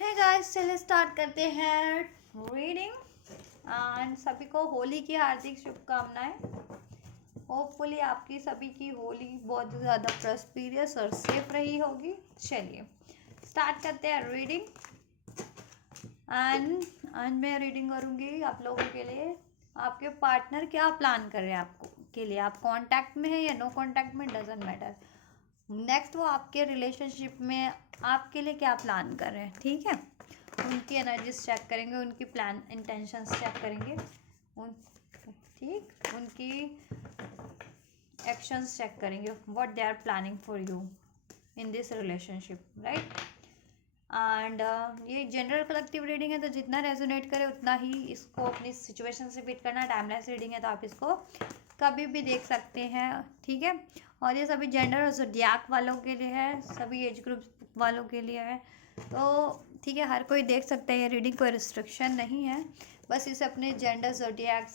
है गाइस, चलिए स्टार्ट करते हैं रीडिंग। एंड सभी को होली की हार्दिक शुभकामनाएं। होपफुली आपकी सभी की होली बहुत ज़्यादा प्रॉस्पेरियस और सेफ रही होगी। चलिए स्टार्ट करते हैं रीडिंग। एंड आज मैं रीडिंग करूँगी आप लोगों के लिए। आपके पार्टनर क्या प्लान कर रहे हैं आपको के लिए, आप कांटेक्ट में है या नो कांटेक्ट में, डजेंट मैटर। नेक्स्ट वो आपके रिलेशनशिप में आपके लिए क्या प्लान कर रहे हैं, ठीक है। उनकी एनर्जीज चेक करेंगे, उनकी प्लान इंटेंशंस चेक करेंगे, उन ठीक उनकी एक्शंस चेक करेंगे, what they are planning for you in this relationship, right. And ये जनरल कलेक्टिव रीडिंग है, तो जितना रेजोनेट करे उतना ही इसको अपनी सिचुएशन से फिट करना। टाइमलेस रीडिंग है तो आप इसको कभी भी देख सकते हैं, ठीक है। और ये सभी जेंडर और ज़ोडिएक वालों के लिए है, सभी एज ग्रुप वालों के लिए है, तो ठीक है, हर कोई देख सकता है। ये रीडिंग कोई रिस्ट्रिक्शन नहीं है, बस इसे अपने जेंडर, ज़ोडिएक,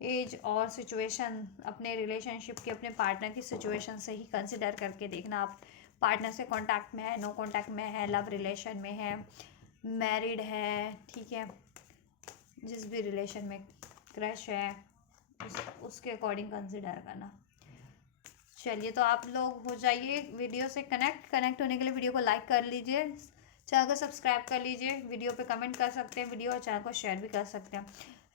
एज और सिचुएशन, अपने रिलेशनशिप के, अपने पार्टनर की सिचुएशन से ही कंसिडर करके देखना। आप पार्टनर से कांटेक्ट में है, नो कांटेक्ट में है, लव रिलेशन में है, मैरिड है, ठीक है, जिस भी रिलेशन में क्रश है उसके अकॉर्डिंग कंसिडर करना। चलिए, तो आप लोग हो जाइए वीडियो से कनेक्ट होने के लिए वीडियो को लाइक कर लीजिए, चैनल को सब्सक्राइब कर लीजिए, वीडियो पे कमेंट कर सकते हैं वीडियो, और चैनल को शेयर भी कर सकते हैं,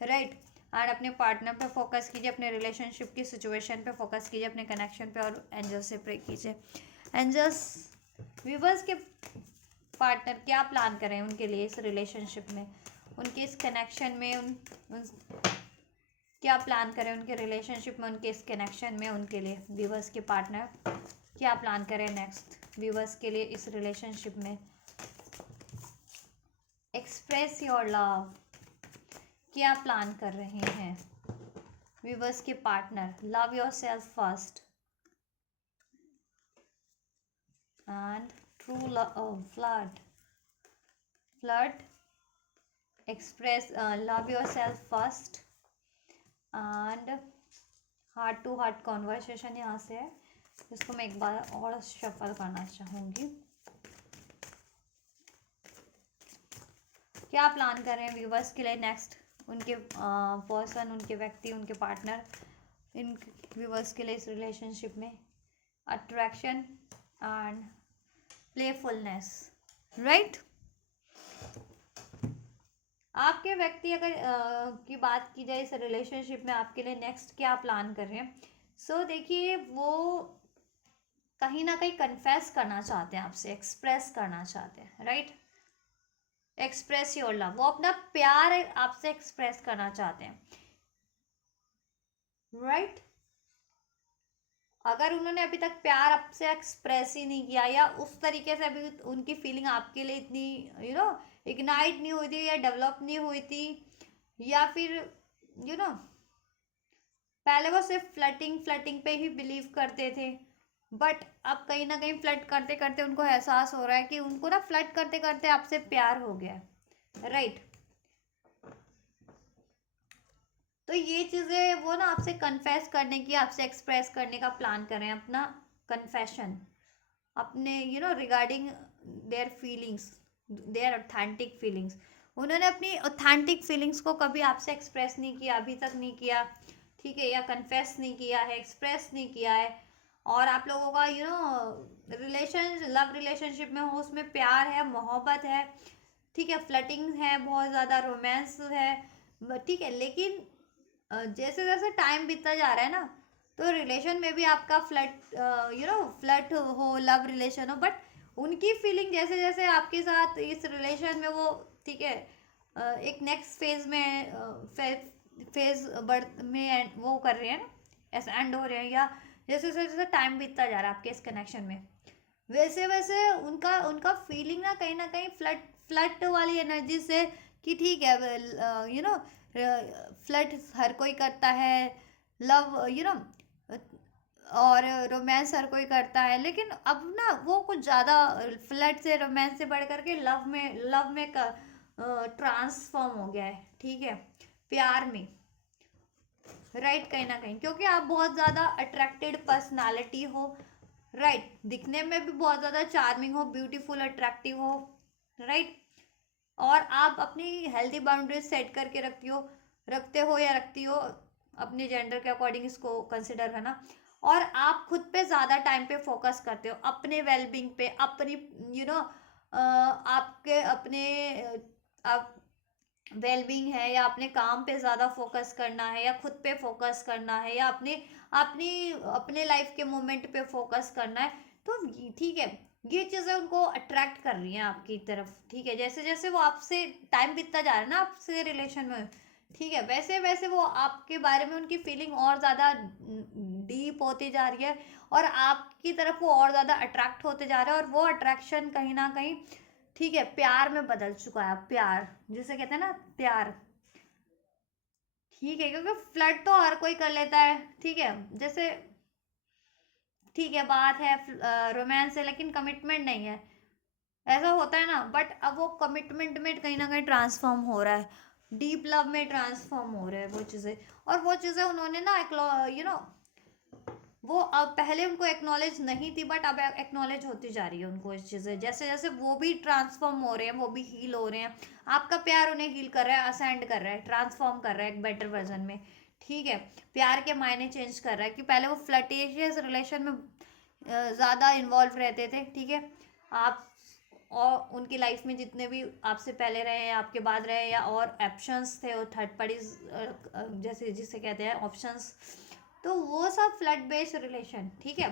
राइट। और अपने पार्टनर पे फोकस कीजिए, अपने रिलेशनशिप की सिचुएशन पे फोकस कीजिए, अपने कनेक्शन पे, और एंजल से प्रे कीजिए। एंजल्स व्यूवर्स के पार्टनर क्या प्लान करें उनके लिए इस रिलेशनशिप में, उनके इस कनेक्शन में, उन क्या प्लान करें उनके रिलेशनशिप में, उनके इस कनेक्शन में, उनके लिए व्यूवर्स के पार्टनर क्या प्लान करें नेक्स्ट व्यूवर्स के लिए इस रिलेशनशिप में। एक्सप्रेस योर लव क्या प्लान कर रहे हैं व्यूवर्स के partner. Love yourself first and true flirt express love yourself first and heart to heart conversation यहाँ से है, इसको मैं एक बार और शफल करना चाहूँगी। क्या प्लान कर रहे हैं व्यूवर्स के लिए नेक्स्ट उनके पर्सन, उनके व्यक्ति, उनके पार्टनर, इन व्यूवर्स के लिए इस रिलेशनशिप में। Attraction and playfulness, right. आपके व्यक्ति अगर की बात की जाए इस रिलेशनशिप में आपके लिए नेक्स्ट क्या प्लान कर रहे हैं, सो देखिए वो कहीं ना कहीं कन्फेस करना चाहते हैं आपसे, एक्सप्रेस करना चाहते हैं, राइट। एक्सप्रेस योर लव, वो अपना प्यार आपसे एक्सप्रेस करना चाहते हैं, राइट। अगर उन्होंने अभी तक प्यार आपसे एक्सप्रेस ही नहीं किया, या उस तरीके से अभी उनकी फीलिंग आपके लिए इतनी इग्नाइट नहीं हुई थी, या डेवलप नहीं हुई थी, या फिर यू नो पहले वो सिर्फ फ्लर्टिंग पे ही बिलीव करते थे, बट अब कहीं ना कहीं फ्लर्ट करते करते उनको एहसास हो रहा है कि उनको ना फ्लर्ट करते करते आपसे प्यार हो गया, राइट। तो ये चीज़ें वो ना आपसे कन्फेस करने की, आपसे एक्सप्रेस करने का प्लान कर रहे हैं, अपना कन्फेशन, अपने regarding their feelings, their authentic feelings. उन्होंने अपनी ऑथेंटिक फीलिंग्स को कभी आपसे एक्सप्रेस नहीं किया, अभी तक नहीं किया, ठीक है, या कन्फेस नहीं किया है, एक्सप्रेस नहीं किया है। और आप लोगों का लव रिलेशनशिप में हो, उसमें प्यार है, मोहब्बत है, ठीक है, फ्लटिंग है, बहुत ज़्यादा रोमांस है, ठीक है। लेकिन जैसे जैसे टाइम बीतता जा रहा है ना, तो रिलेशन में भी आपका फ्लर्ट हो, लव रिलेशन हो, बट उनकी फीलिंग जैसे जैसे आपके साथ इस रिलेशन में वो, ठीक है, एक नेक्स्ट फेज में फेज बढ़ में वो कर रहे हैं ना, ऐसे एंड हो रहे हैं, या जैसे जैसे जैसे टाइम बीतता जा रहा है आपके इस कनेक्शन में, वैसे वैसे उनका उनका फीलिंग ना कहीं फ्लट फ्लट वाली एनर्जी से, कि ठीक है, फ्लर्ट हर कोई करता है, लव और रोमांस हर कोई करता है, लेकिन अब ना वो कुछ ज़्यादा फ्लर्ट से, रोमांस से बढ़ करके लव में ट्रांसफॉर्म हो गया है, ठीक है, प्यार में, राइट। कहीं ना कहीं क्योंकि आप बहुत ज़्यादा अट्रैक्टेड पर्सनालिटी हो, राइट, दिखने में भी बहुत ज़्यादा चार्मिंग हो, ब्यूटीफुल, अट्रैक्टिव हो, राइट। और आप अपनी हेल्दी बाउंड्रीज सेट करके रखते हो या रखती हो, अपने जेंडर के अकॉर्डिंग इसको कंसिडर करना। और आप खुद पे ज़्यादा टाइम पे फोकस करते हो, अपने वेलबींग पे, अपनी आपके अपने आप वेलबींग है, या अपने काम पे ज़्यादा फोकस करना है, या खुद पे फोकस करना है, या अपने अपनी अपने लाइफ के मोमेंट पे फोकस करना है, तो ठीक है, ये चीज़ें उनको अट्रैक्ट कर रही हैं आपकी तरफ। ठीक है, जैसे जैसे वो आपसे टाइम बीतता जा रहा है ना आपसे रिलेशन में, ठीक है, वैसे वैसे वो आपके बारे में उनकी फीलिंग और ज़्यादा डीप होती जा रही है, और आपकी तरफ वो और ज़्यादा अट्रैक्ट होते जा रहे हैं, और वो अट्रैक्शन कहीं ना कहीं, ठीक है, प्यार में बदल चुका है। प्यार जिसे कहते हैं ना, प्यार, ठीक है, क्योंकि फ्लर्ट तो हर कोई कर लेता है, ठीक है, जैसे ठीक है बात है रोमांस है, लेकिन कमिटमेंट नहीं है, ऐसा होता है ना। बट अब वो कमिटमेंट में कहीं ना कहीं ट्रांसफॉर्म हो रहा है, डीप लव में ट्रांसफॉर्म हो रहा है वो चीज़ें। और वो चीज़ें उन्होंने ना वो अब पहले उनको एक्नॉलेज नहीं थी, बट अब एक्नॉलेज होती जा रही है उनको इस चीज़ें, जैसे जैसे वो भी ट्रांसफॉर्म हो रहे हैं, वो भी हील हो रहे हैं। आपका प्यार उन्हें हील कर रहा है, असेंड कर रहा है, ट्रांसफॉर्म कर रहा है एक बेटर वर्जन में। ठीक है, प्यार के मायने चेंज कर रहा है, कि पहले वो फ्लर्टिशियस रिलेशन में ज़्यादा इन्वॉल्व रहते थे, ठीक है, आप और उनकी लाइफ में जितने भी आपसे पहले रहे, आपके बाद रहे, या और ऑप्शंस थे, और थर्ड पार्टीज जैसे जिसे कहते हैं ऑप्शंस, तो वो सब फ्लड बेस्ड रिलेशन, ठीक है।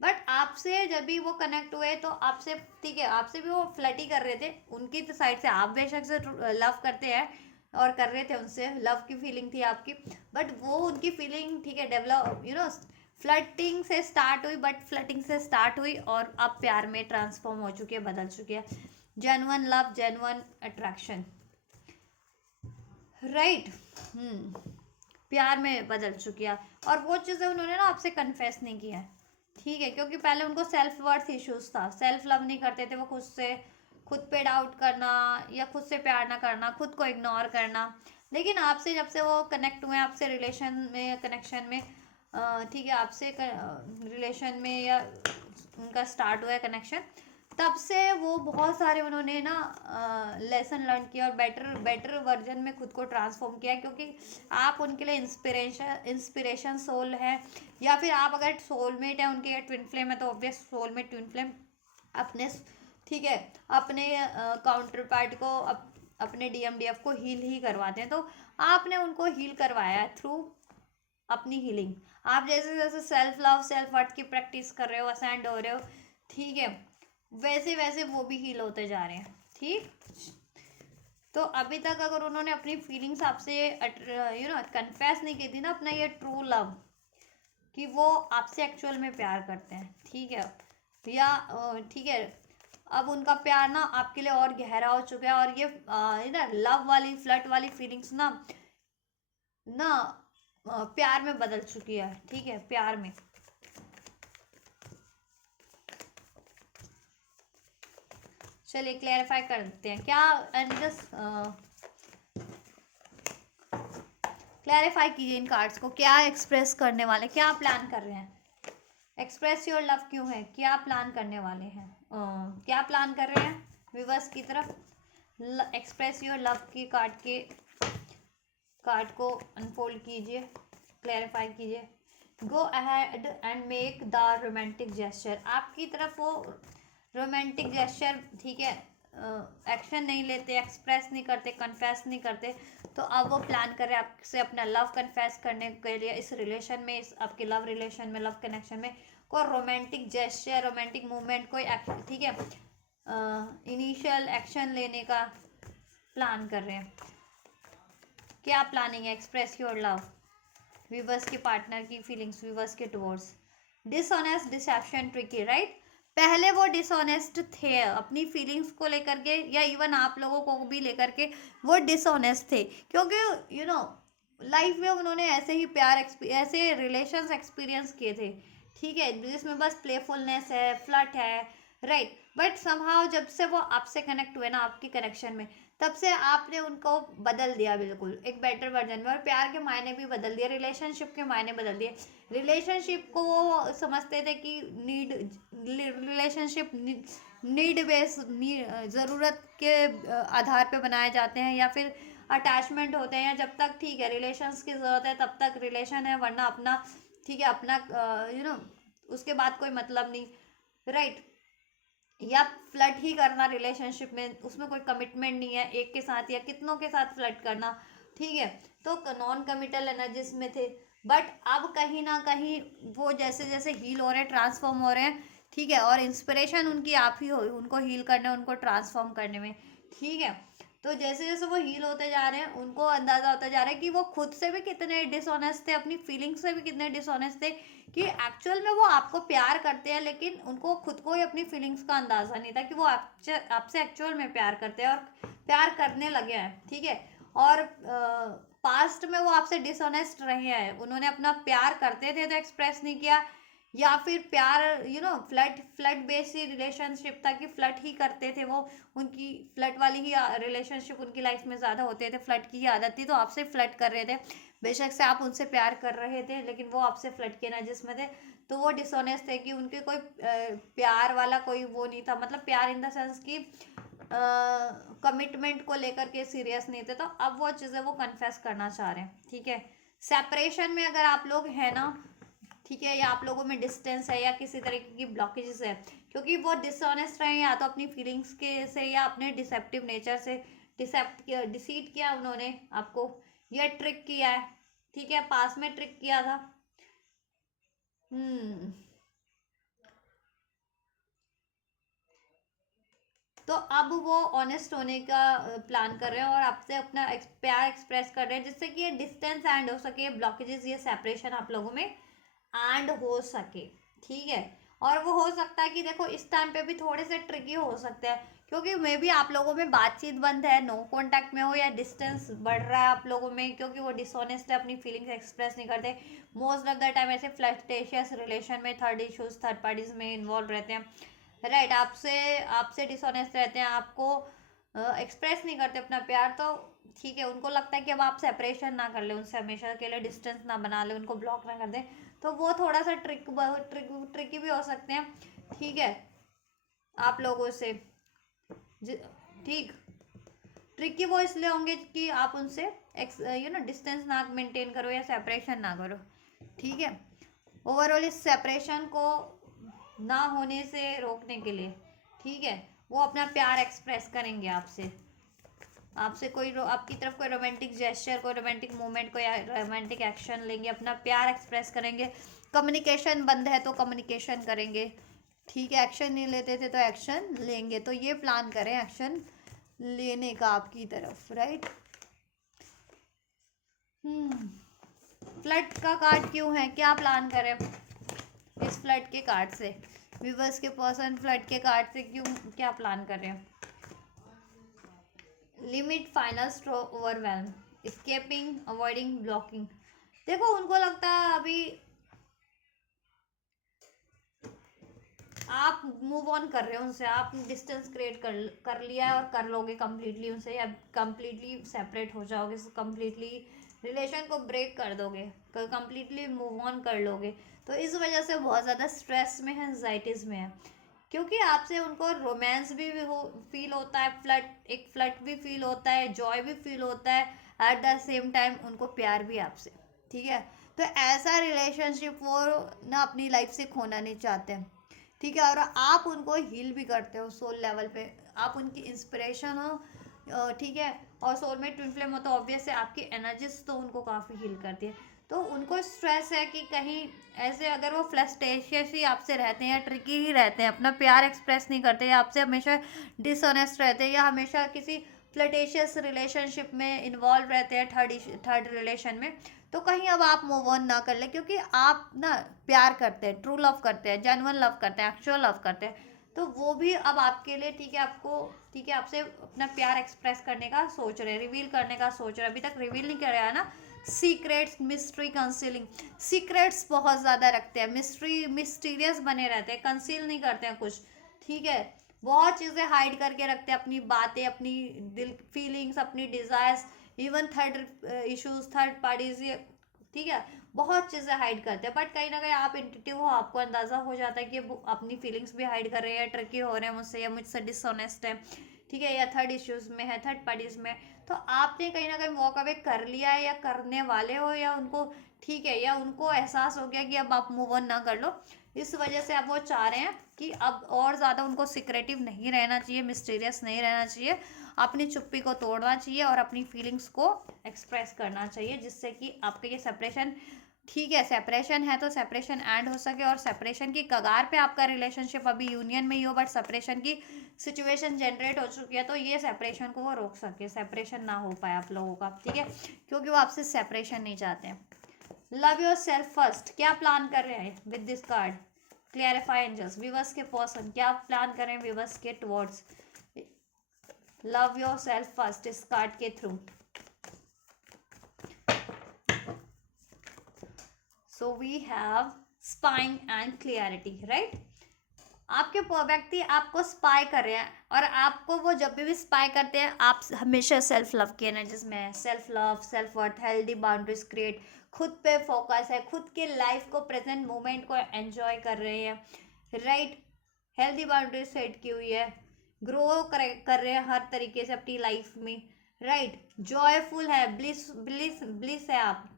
बट आपसे जब भी वो कनेक्ट हुए, तो आपसे, ठीक है, आपसे भी वो फ्लर्ट ही कर रहे थे, उनकी तो साइड से आप बेशक से लव करते हैं और कर रहे थे, उनसे लव की फीलिंग थी आपकी, बट वो उनकी फीलिंग, ठीक है, डेवलप फ्लर्टिंग से स्टार्ट हुई, बट फ्लर्टिंग से स्टार्ट हुई और अब प्यार में ट्रांसफॉर्म हो चुकी है, बदल चुकी है, genuine love, genuine attraction, right. प्यार में बदल चुकी है। और वो चीज़ें उन्होंने ना आपसे कन्फेस नहीं किया है, ठीक है, क्योंकि पहले उनको सेल्फ वर्थ इश्यूज था, सेल्फ लव नहीं करते थे वो, खुद से, खुद पे डाउट करना, या खुद से प्यार ना करना, खुद को इग्नोर करना। लेकिन आपसे जब से वो कनेक्ट हुए, आपसे रिलेशन में, कनेक्शन में, ठीक है, आपसे रिलेशन में, या उनका स्टार्ट हुआ है कनेक्शन, तब से वो बहुत सारे उन्होंने ना लेसन लर्न किया, और बेटर बेटर वर्जन में खुद को ट्रांसफॉर्म किया, क्योंकि आप उनके लिए इंस्पिरेशन सोल है, या फिर आप अगर सोलमेट है उनके, ट्विन फ्लेम है, तो ऑब्वियस सोलमेट ट्विन फ्लेम अपने, ठीक है, अपने काउंटर पार्ट को, अपने डीएमडीएफ को हील ही करवाते हैं, तो आपने उनको हील करवाया है थ्रू अपनी हीलिंग। आप जैसे जैसे सेल्फ लव, सेल्फ वर्थ की प्रैक्टिस कर रहे हो, असेंड हो रहे हो, ठीक है, वैसे वैसे वो भी हील होते जा रहे हैं, ठीक। तो अभी तक अगर उन्होंने अपनी फीलिंग्स आपसे कन्फेस नहीं की थी ना, अपना ये ट्रू लव, कि वो आपसे एक्चुअल में प्यार करते हैं, ठीक है, या ठीक है, अब उनका प्यार ना आपके लिए और गहरा हो चुका है, और ये ना लव वाली, फ्लर्ट वाली फीलिंग्स ना ना प्यार में बदल चुकी है, ठीक है, प्यार में। चलिए क्लैरिफाई कर देते हैं क्या, एंड जस्ट क्लैरिफाई कीजिए इन कार्ड्स को, क्या एक्सप्रेस करने वाले, क्या प्लान कर रहे हैं, एक्सप्रेस योर लव क्यों है, क्या प्लान करने वाले हैं, क्या प्लान कर रहे हैं व्यूअर्स की तरफ। एक्सप्रेस योर लव की कार्ड को अनफोल्ड कीजिए, क्लैरिफाई कीजिए। Go ahead and make the romantic gesture, आपकी तरफ वो रोमांटिक जेस्चर, ठीक है, एक्शन नहीं लेते, एक्सप्रेस नहीं करते, कन्फेस नहीं करते, तो अब वो प्लान कर रहे हैं आपसे अपना लव कन्फेस करने के लिए, इस रिलेशन में, इस आपके लव रिलेशन में, लव कनेक्शन में, कोई रोमांटिक जेस्चर, रोमांटिक मूवमेंट, कोई ठीक है, इनिशियल एक्शन लेने का प्लान कर रहे हैं। क्या प्लानिंग है, एक्सप्रेस योर लव, व्यूअर्स के पार्टनर की फीलिंग्स, व्यूअर्स के towards. Dishonest, deception, tricky, right. पहले वो डिसऑनेस्ट थे अपनी फीलिंग्स को लेकर के, या इवन आप लोगों को भी लेकर के वो डिसऑनेस्ट थे, क्योंकि लाइफ में उन्होंने ऐसे ही ऐसे रिलेशंस एक्सपीरियंस किए थे, ठीक है, जिसमें बस प्लेफुलनेस है, फ्लर्ट है, राइट। बट समहाउ जब से वो आपसे कनेक्ट हुए ना, आपकी कनेक्शन में, तब से आपने उनको बदल दिया, बिल्कुल एक बेटर वर्जन में, और प्यार के मायने भी बदल दिए, रिलेशनशिप के मायने बदल दिए। रिलेशनशिप को वो समझते थे कि रिलेशनशिप नीड बेस ज़रूरत के आधार पे बनाए जाते हैं, या फिर अटैचमेंट होते हैं, या जब तक ठीक है रिलेशंस की ज़रूरत है तब तक रिलेशन है, वरना अपना ठीक है अपना उसके बाद कोई मतलब नहीं, राइट। या फ्लर्ट ही करना रिलेशनशिप में, उसमें कोई कमिटमेंट नहीं है, एक के साथ या कितनों के साथ फ्लर्ट करना, ठीक है। तो नॉन कमिटल एनर्जीज में थे, बट अब कहीं ना कहीं वो जैसे जैसे हील हो रहे हैं, ट्रांसफॉर्म हो रहे हैं, ठीक है, और इंस्पिरेशन उनकी आप ही हो उनको हील करने, उनको ट्रांसफॉर्म करने में, ठीक है। तो जैसे जैसे वो हील होते जा रहे हैं, उनको अंदाजा होता जा रहा है कि वो खुद से भी कितने डिसऑनेस्ट थे, अपनी फीलिंग्स से भी कितने डिसऑनेस्ट थे, कि एक्चुअल में वो आपको प्यार करते हैं, लेकिन उनको खुद को ही अपनी फीलिंग्स का अंदाजा नहीं था कि वो आपसे एक्चुअल में प्यार करते हैं और प्यार करने लगे हैं, ठीक है। और पास्ट में वो आपसे डिसऑनेस्ट रहे हैं, उन्होंने अपना प्यार करते थे तो एक्सप्रेस नहीं किया, या फिर प्यार फ्लर्ट फ्लर्ट बेस्ड ही रिलेशनशिप था कि फ्लर्ट ही करते थे वो, उनकी फ्लर्ट वाली ही रिलेशनशिप उनकी लाइफ में ज़्यादा होते थे, फ्लर्ट की ही आदत थी तो आपसे फ्लर्ट कर रहे थे, बेशक से आप उनसे प्यार कर रहे थे लेकिन वो आपसे फ्लर्ट के नजर में थे, तो वो डिसऑनेस्ट थे कि उनके कोई प्यार वाला कोई वो नहीं था, मतलब प्यार इन द सेंस कि कमिटमेंट को लेकर के सीरियस नहीं थे। तो अब वो चीज़ें वो कन्फेस करना चाह रहे हैं, ठीक है। सेपरेशन में अगर आप लोग हैं ना, ठीक है, या आप लोगों में डिस्टेंस है या किसी तरीके की ब्लॉकेजेस है, क्योंकि वो डिसऑनेस्ट रहे या तो अपनी फीलिंग्स के से या अपने डिसेप्टिव नेचर से डिसीट किया उन्होंने आपको, या ट्रिक किया है, ठीक है, पास में ट्रिक किया था। हम्म तो अब वो ऑनेस्ट होने का प्लान कर रहे हैं और आपसे अपना प्यार एक्सप्रेस कर रहे हैं, जिससे कि ये डिस्टेंस एंड हो सके, ब्लॉकेजेस ये सेपरेशन आप लोगों में एंड हो सके, ठीक है। और वो हो सकता है कि देखो इस टाइम पे भी थोड़े से ट्रिकी हो सकते हैं, क्योंकि मे भी आप लोगों में बातचीत बंद है, नो कांटेक्ट में हो, या डिस्टेंस बढ़ रहा है आप लोगों में क्योंकि वो डिसऑनेस्ट है, अपनी फीलिंग्स एक्सप्रेस नहीं करते, मोस्ट ऑफ द टाइम ऐसे फ्लर्टेशियस रिलेशन में थर्ड इश्यूज थर्ड पार्टीज में इन्वॉल्व रहते हैं, राइट। आपसे आपसे डिसऑनेस्ट रहते हैं, आपको एक्सप्रेस नहीं करते अपना प्यार, तो ठीक है, उनको लगता है कि अब आप सेपरेशन ना कर ले उनसे, हमेशा के लिए डिस्टेंस ना बना ले, उनको ब्लॉक ना कर दे, तो वो थोड़ा सा ट्रिकी भी हो सकते हैं, ठीक है, आप लोगों से ठीक। ट्रिकी वो इसलिए होंगे कि आप उनसे डिस्टेंस ना मेंटेन करो या सेपरेशन ना करो, ठीक है। ओवरऑल इस सेपरेशन को ना होने से रोकने के लिए, ठीक है, वो अपना प्यार एक्सप्रेस करेंगे आपसे, आपसे कोई आपकी तरफ कोई रोमांटिक जेस्चर, कोई रोमांटिक मूवमेंट, कोई रोमांटिक एक्शन लेंगे, अपना प्यार एक्सप्रेस करेंगे। कम्युनिकेशन बंद है तो कम्युनिकेशन करेंगे, ठीक है, एक्शन नहीं लेते थे तो एक्शन लेंगे, तो ये प्लान करें एक्शन लेने का आपकी तरफ, राइट। फ्लड का कार्ड क्यों है, क्या प्लान करें इस फ्लड के कार्ड से, व्यूवर्स के पर्सन फ्लड के कार्ड से क्यों क्या प्लान कर रहे हैं। Limit final स्ट्रो overwhelm, escaping avoiding blocking, देखो उनको लगता है अभी आप मूव ऑन कर रहे हो उनसे, आप डिस्टेंस क्रिएट कर लिया है और कर लोगे कंप्लीटली उनसे, या कंप्लीटली सेपरेट हो जाओगे, कंप्लीटली रिलेशन को ब्रेक कर दोगे, कंप्लीटली मूव ऑन कर लोगे, तो इस वजह से बहुत ज़्यादा स्ट्रेस में है, एंजाइटीज़ में है, क्योंकि आपसे उनको रोमांस भी फील होता है, एक फ्लर्ट भी फील होता है, जॉय भी फील होता है, एट द सेम टाइम उनको प्यार भी आपसे, ठीक है। तो ऐसा रिलेशनशिप वो ना अपनी लाइफ से खोना नहीं चाहते हैं, ठीक है। और आप उनको हील भी करते हो सोल लेवल पे, आप उनकी इंस्पिरेशन हो, ठीक है। और सोल में ट्विन फ्लेम हो तो ऑब्वियस है आपकी एनर्जीज तो उनको काफ़ी हील करती है, तो उनको स्ट्रेस है कि कहीं ऐसे अगर वो फ्लस्ट्रेशियस ही आपसे रहते हैं या ट्रिकी ही रहते हैं, अपना प्यार एक्सप्रेस नहीं करते, या आपसे हमेशा डिसऑनेस्ट रहते हैं, या हमेशा किसी फ्लर्टेशियस रिलेशनशिप में इन्वॉल्व रहते हैं, थर्ड रिलेशन में, तो कहीं अब आप मूव ऑन ना कर ले, क्योंकि आप ना प्यार करते हैं, ट्रू लव करते हैं, जेन्युइन लव करते हैं, एक्चुअल लव करते हैं, तो वो भी अब आपके लिए ठीक है, आपको ठीक है, आपसे अपना प्यार एक्सप्रेस करने का सोच रहे हैं, रिवील करने का सोच रहे हैं, अभी तक रिवील नहीं कराया ना। सीक्रेट्स मिस्ट्री कंसीलिंग, सीक्रेट्स बहुत ज़्यादा रखते हैं, मिस्टीरियस बने रहते हैं, कंसील नहीं करते हैं कुछ, ठीक है, बहुत चीज़ें हाइड करके रखते हैं, अपनी बातें, अपनी दिल फीलिंग्स, अपनी desires, even third issues, third parties, ये ठीक है, बहुत चीज़ें हाइड करते हैं, बट कहीं ना कहीं आप इंट्यूटिव हो, आपको अंदाजा हो जाता है कि वो अपनी फीलिंग्स भी हाइड कर रहे हैं, ट्रिकी हो रहे हैं मुझसे, या मुझसे डिसऑनेस्ट है, ठीक है, या थर्ड इश्यूज में है, थर्ड पार्टीज में। तो आपने कहीं ना कहीं वॉक अवे कर लिया है, या करने वाले हो, या उनको, ठीक है, या उनको एहसास हो गया कि अब आप मूव ऑन ना कर लो, इस वजह से अब वो चाह रहे हैं कि अब और ज़्यादा उनको सिक्रेटिव नहीं रहना चाहिए, मिस्टीरियस नहीं रहना चाहिए, अपनी चुप्पी को तोड़ना चाहिए और अपनी फीलिंग्स को एक्सप्रेस करना चाहिए, जिससे कि आपका ये सेपरेशन, ठीक है, सेपरेशन है तो सेपरेशन एंड हो सके, और सेपरेशन की कगार पे आपका रिलेशनशिप, अभी यूनियन में ही हो बट सेपरेशन की सिचुएशन जनरेट हो चुकी है, तो ये सेपरेशन को वो रोक सके, सेपरेशन ना हो पाए आप लोगों का, ठीक है, क्योंकि वो आपसे सेपरेशन नहीं चाहते हैं। लव योर सेल्फ फर्स्ट, क्या प्लान कर रहे हैं with this card? Clarify angels, viewers के पर्सन क्या प्लान कर रहे हैं विवर्स के towards love yourself first इस कार्ड के through? So we have spying and clarity, right? आपके व्यक्ति आपको स्पाई कर रहे हैं, और आपको वो जब भी स्पाई करते हैं, आप हमेशा सेल्फ लव की एनर्जीज में है, self love, self worth, healthy boundaries create, खुद पे फोकस है, खुद के लाइफ को, प्रेजेंट मोमेंट को एंजॉय कर रहे हैं, राइट? हेल्दी बाउंड्रीज सेट की हुई है, ग्रो कर रहे हैं हर तरीके से अपनी लाइफ में, राइट? जॉयफुल है, ब्लिस ब्लिस ब्लिस है, आप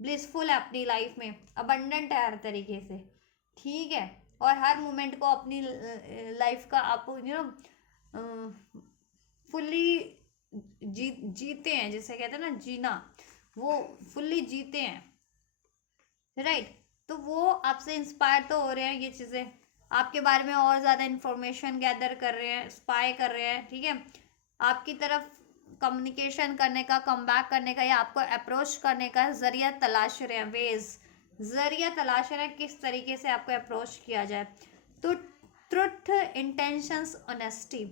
ब्लिसफुल है अपनी लाइफ में, अबंडेंट है हर तरीके से, ठीक है, और हर मोमेंट को अपनी लाइफ का आप फुल्ली जीते हैं, जिसे कहते हैं ना जीना, वो फुल्ली जीते हैं, राइट? तो वो आपसे इंस्पायर तो हो रहे हैं, ये चीज़ें आपके बारे में और ज़्यादा इंफॉर्मेशन गैदर कर रहे हैं, स्पाई कर रहे हैं, ठीक है, आपकी तरफ कम्युनिकेशन करने का, कम बैक करने का, या आपको अप्रोच करने का जरिया तलाश रहे हैं, वेज जरिया तलाश रहे हैं किस तरीके से आपको अप्रोच किया जाए। तो ट्रुथ, इंटेंशंस, ऑनेस्टी,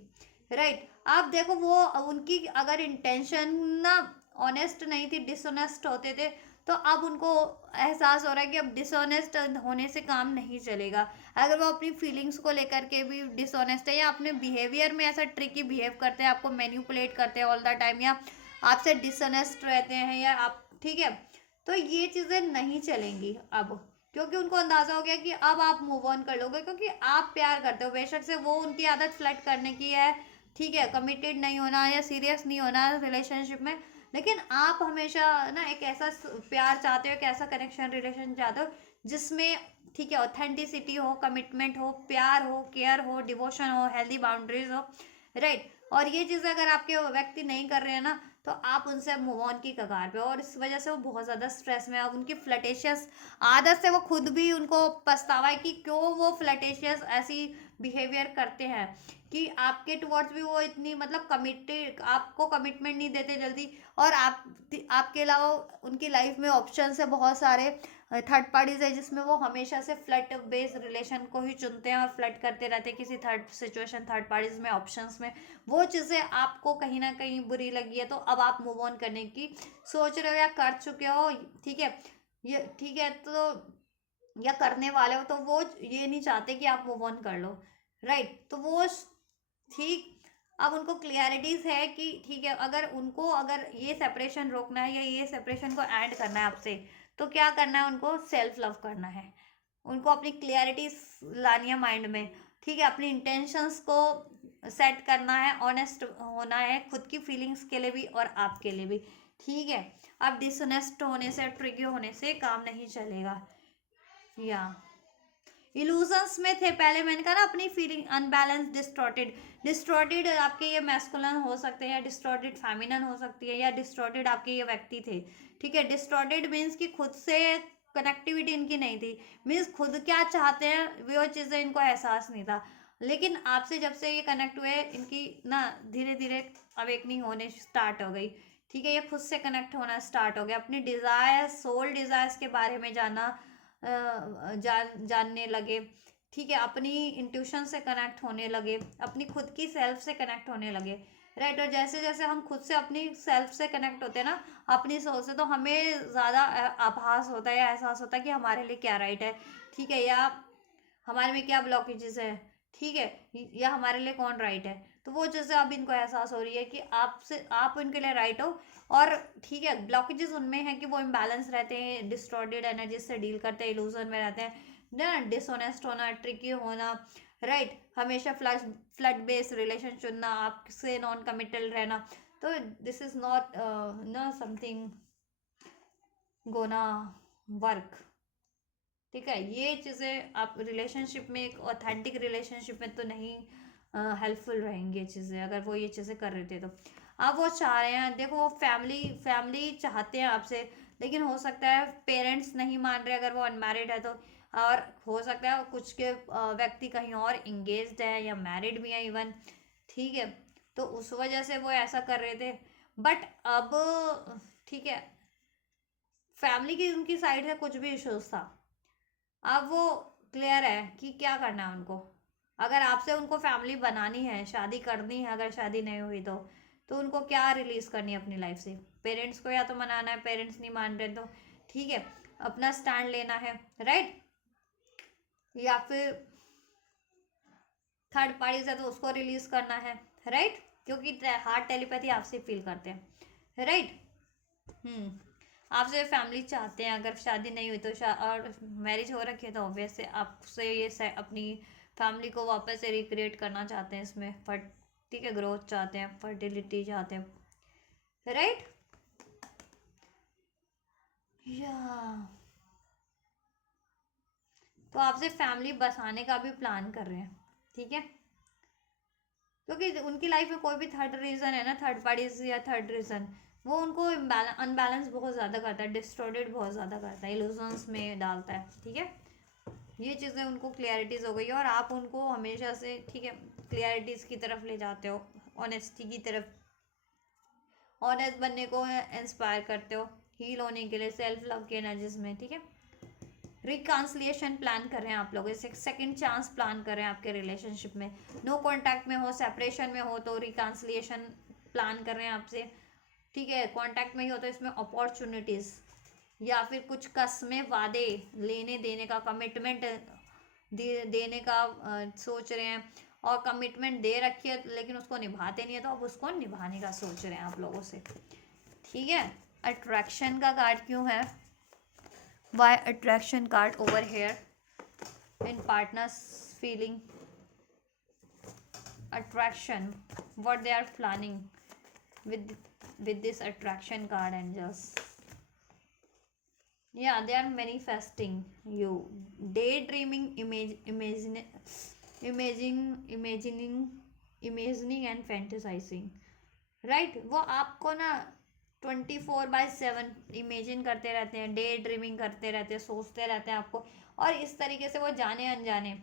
राइट? आप देखो वो उनकी अगर इंटेंशन ना ऑनेस्ट नहीं थी, डिसऑनेस्ट होते थे, तो अब उनको एहसास हो रहा है कि अब डिसऑनेस्ट होने से काम नहीं चलेगा। अगर वो अपनी फीलिंग्स को लेकर के भी डिसऑनेस्ट है, या अपने बिहेवियर में ऐसा ट्रिकी बिहेव करते हैं, आपको मैन्युपुलेट करते हैं ऑल द टाइम, या आपसे डिसऑनेस्ट रहते हैं, या आप, ठीक है, तो ये चीज़ें नहीं चलेंगी अब, क्योंकि उनको अंदाजा हो गया कि अब आप मूव ऑन कर लोगे, क्योंकि आप प्यार करते हो, बेशक से वो उनकी आदत फ्लर्ट करने की है, ठीक है, कमिटेड नहीं होना या सीरियस नहीं होना रिलेशनशिप में, लेकिन आप हमेशा ना एक ऐसा प्यार चाहते हो, एक ऐसा कनेक्शन, रिलेशन चाहते हो जिसमें, ठीक है, ऑथेंटिसिटी हो, कमिटमेंट हो, प्यार हो, केयर हो, डिवोशन हो, हेल्दी बाउंड्रीज हो, राइट? और ये चीज़ें अगर आपके व्यक्ति नहीं कर रहे हैं ना, तो आप उनसे मूव ऑन की कगार पे, और इस वजह से वो बहुत ज़्यादा स्ट्रेस में है। अब उनकी फ्लटेशियस आदत से वो खुद भी उनको पछतावा है कि क्यों वो फ्लटेशियस ऐसी बिहेवियर करते हैं, कि आपके टुवर्ड्स भी वो इतनी मतलब कमिटेड, आपको कमिटमेंट नहीं देते जल्दी, और आपके अलावा उनकी लाइफ में ऑप्शन है बहुत सारे, थर्ड पार्टीज है जिसमें वो हमेशा से फ्लर्ट बेस्ड रिलेशन को ही चुनते हैं और फ्लर्ट करते रहते हैं किसी थर्ड सिचुएशन, थर्ड पार्टीज में, ऑप्शंस में। वो चीज़ें आपको कहीं ना कहीं बुरी लगी है, तो अब आप मूव ऑन करने की सोच रहे हो या कर चुके हो, ठीक है, ये ठीक है, तो या करने वाले हो, तो वो ये नहीं चाहते कि आप मूव ऑन कर लो, राइट? तो वो ठीक, अब उनको क्लियरिटीज है कि ठीक है, अगर उनको अगर ये सेपरेशन रोकना है, या ये सेपरेशन को एंड करना है आपसे, तो क्या करना है, उनको सेल्फ लव करना है, उनको अपनी क्लियरिटीज लानी है माइंड में, ठीक है, अपनी इंटेंशंस को सेट करना है, ऑनेस्ट होना है खुद की फीलिंग्स के लिए भी और आपके लिए भी, ठीक है? अब डिसऑनेस्ट होने से, ट्रिकी होने से काम नहीं चलेगा, या इल्यूजन्स में थे पहले, मैंने कहा ना, अपनी फीलिंग अनबैलेंस, डिस्टॉर्टेड, डिस्टॉर्टेड आपके ये मैस्कुलिन हो सकते हैं, या डिस्टॉर्टेड फेमिनिन हो सकती है, या डिस्टॉर्टेड आपके ये व्यक्ति थे, ठीक है? डिस्टॉर्टेड मीन्स कि खुद से कनेक्टिविटी इनकी नहीं थी, मीन्स खुद क्या चाहते हैं वो चीज़ें इनको एहसास नहीं था, लेकिन आपसे जब से ये कनेक्ट हुए, इनकी ना धीरे धीरे अवेकनिंग होने स्टार्ट हो गई, ठीक है, ये खुद से कनेक्ट होना स्टार्ट हो गया, अपनी डिज़ायर्स, सोल डिज़ायर्स के बारे में जानने लगे, ठीक है, अपनी इंट्यूशन से कनेक्ट होने लगे, अपनी खुद की सेल्फ से कनेक्ट होने लगे, राइट? और जैसे जैसे हम खुद से अपनी सेल्फ से कनेक्ट होते हैं ना, अपनी सोच से, तो हमें ज़्यादा आभास होता है या एहसास होता है कि हमारे लिए क्या राइट है, ठीक है, या हमारे में क्या ब्लॉकेजेस है, ठीक है, या हमारे लिए कौन राइट है। तो वो चीज़ें अब इनको एहसास हो रही है कि आपसे आप उनके लिए राइट हो। और ठीक है, ब्लॉकेजेस उनमें है कि वो इम्बैलेंस रहते हैं, डिस्टॉर्टेड एनर्जी से डील करते हैं, इल्यूजन में रहते हैं ना, डिसऑनेस्ट होना, ट्रिकी होना, राइट, हमेशा फ्लड बेस्ड रिलेशन चुनना, आपसे नॉन कमिटल रहना। तो दिस इज नॉट ना समथिंग गोना वर्क। ठीक है, ये चीज़ें आप रिलेशनशिप में, एक ऑथेंटिक रिलेशनशिप में तो नहीं हेल्पफुल रहेंगी ये चीज़ें, अगर वो ये चीज़ें कर रहे थे तो। अब वो चाह रहे हैं, देखो वो फैमिली फैमिली चाहते हैं आपसे, लेकिन हो सकता है पेरेंट्स नहीं मान रहे अगर वो अनमैरिड है तो। और हो सकता है कुछ के व्यक्ति कहीं और इंगेज्ड है या मैरिड भी है इवन। ठीक है, तो उस वजह से वो ऐसा कर रहे थे। बट अब ठीक है, फैमिली की उनकी साइड से कुछ भी इश्यूज था, अब वो क्लियर है कि क्या करना है उनको। अगर आपसे उनको फैमिली बनानी है, शादी करनी है, अगर शादी नहीं हुई तो उनको क्या रिलीज करनी है अपनी लाइफ से। पेरेंट्स को या तो मनाना है, पेरेंट्स नहीं मान रहे तो ठीक है, अपना स्टैंड लेना है, राइट, या फिर थर्ड पार्टी से तो उसको रिलीज करना है, राइट, क्योंकि हार्ट टेलीपैथी आपसे फील करते हैं, राइट। आपसे फैमिली चाहते हैं, अगर शादी नहीं हुई तो और मैरिज हो रखी है तो ऑब्वियस से आपसे ये अपनी फैमिली को वापस से रिक्रिएट करना चाहते हैं इसमें, फट ठीक है, ग्रोथ चाहते हैं, फर्टिलिटी चाहते हैं, राइट या। तो आपसे फैमिली बसाने का भी प्लान कर रहे हैं, ठीक है, क्योंकि उनकी लाइफ में कोई भी थर्ड रीजन है ना, थर्ड पार्टी या थर्ड रीजन, वो उनको अनबैलेंस बहुत ज़्यादा करता है, डिस्टॉर्टेड बहुत ज़्यादा करता है, इल्यूजन्स में डालता है, ठीक है। ये चीज़ें उनको क्लियरिटीज़ हो गई और आप उनको हमेशा से ठीक है क्लियरिटीज़ की तरफ ले जाते हो, ऑनेस्टी की तरफ, ऑनेस्ट बनने को इंस्पायर करते हो, हील होने के लिए, सेल्फ लव के एनर्जीज में, ठीक है। रिकॉन्सिलिएशन प्लान कर रहे हैं आप लोग, इसे सेकंड चांस प्लान कर रहे हैं आपके रिलेशनशिप में। नो कांटेक्ट में हो, सेपरेशन में हो तो रिकॉन्सिलिएशन प्लान कर रहे हैं आपसे, ठीक है। कांटेक्ट में ही हो तो इसमें अपॉर्चुनिटीज़ या फिर कुछ कस्में, वादे, लेने देने का, कमिटमेंट देने का सोच रहे हैं। और कमिटमेंट दे रखी है लेकिन उसको निभाते नहीं है, तो अब उसको निभाने का सोच रहे हैं आप लोगों से, ठीक है। अट्रैक्शन का कार्ड क्यों है? Why attraction card over here in partner's feeling attraction, what they are planning with this attraction card, and just yeah, they are manifesting you, daydreaming, imagining and fantasizing, right। वो आपको ना 24/7 imagine करते रहते हैं, day dreaming करते रहते हैं, सोचते रहते हैं आपको। और इस तरीके से वो जाने अनजाने,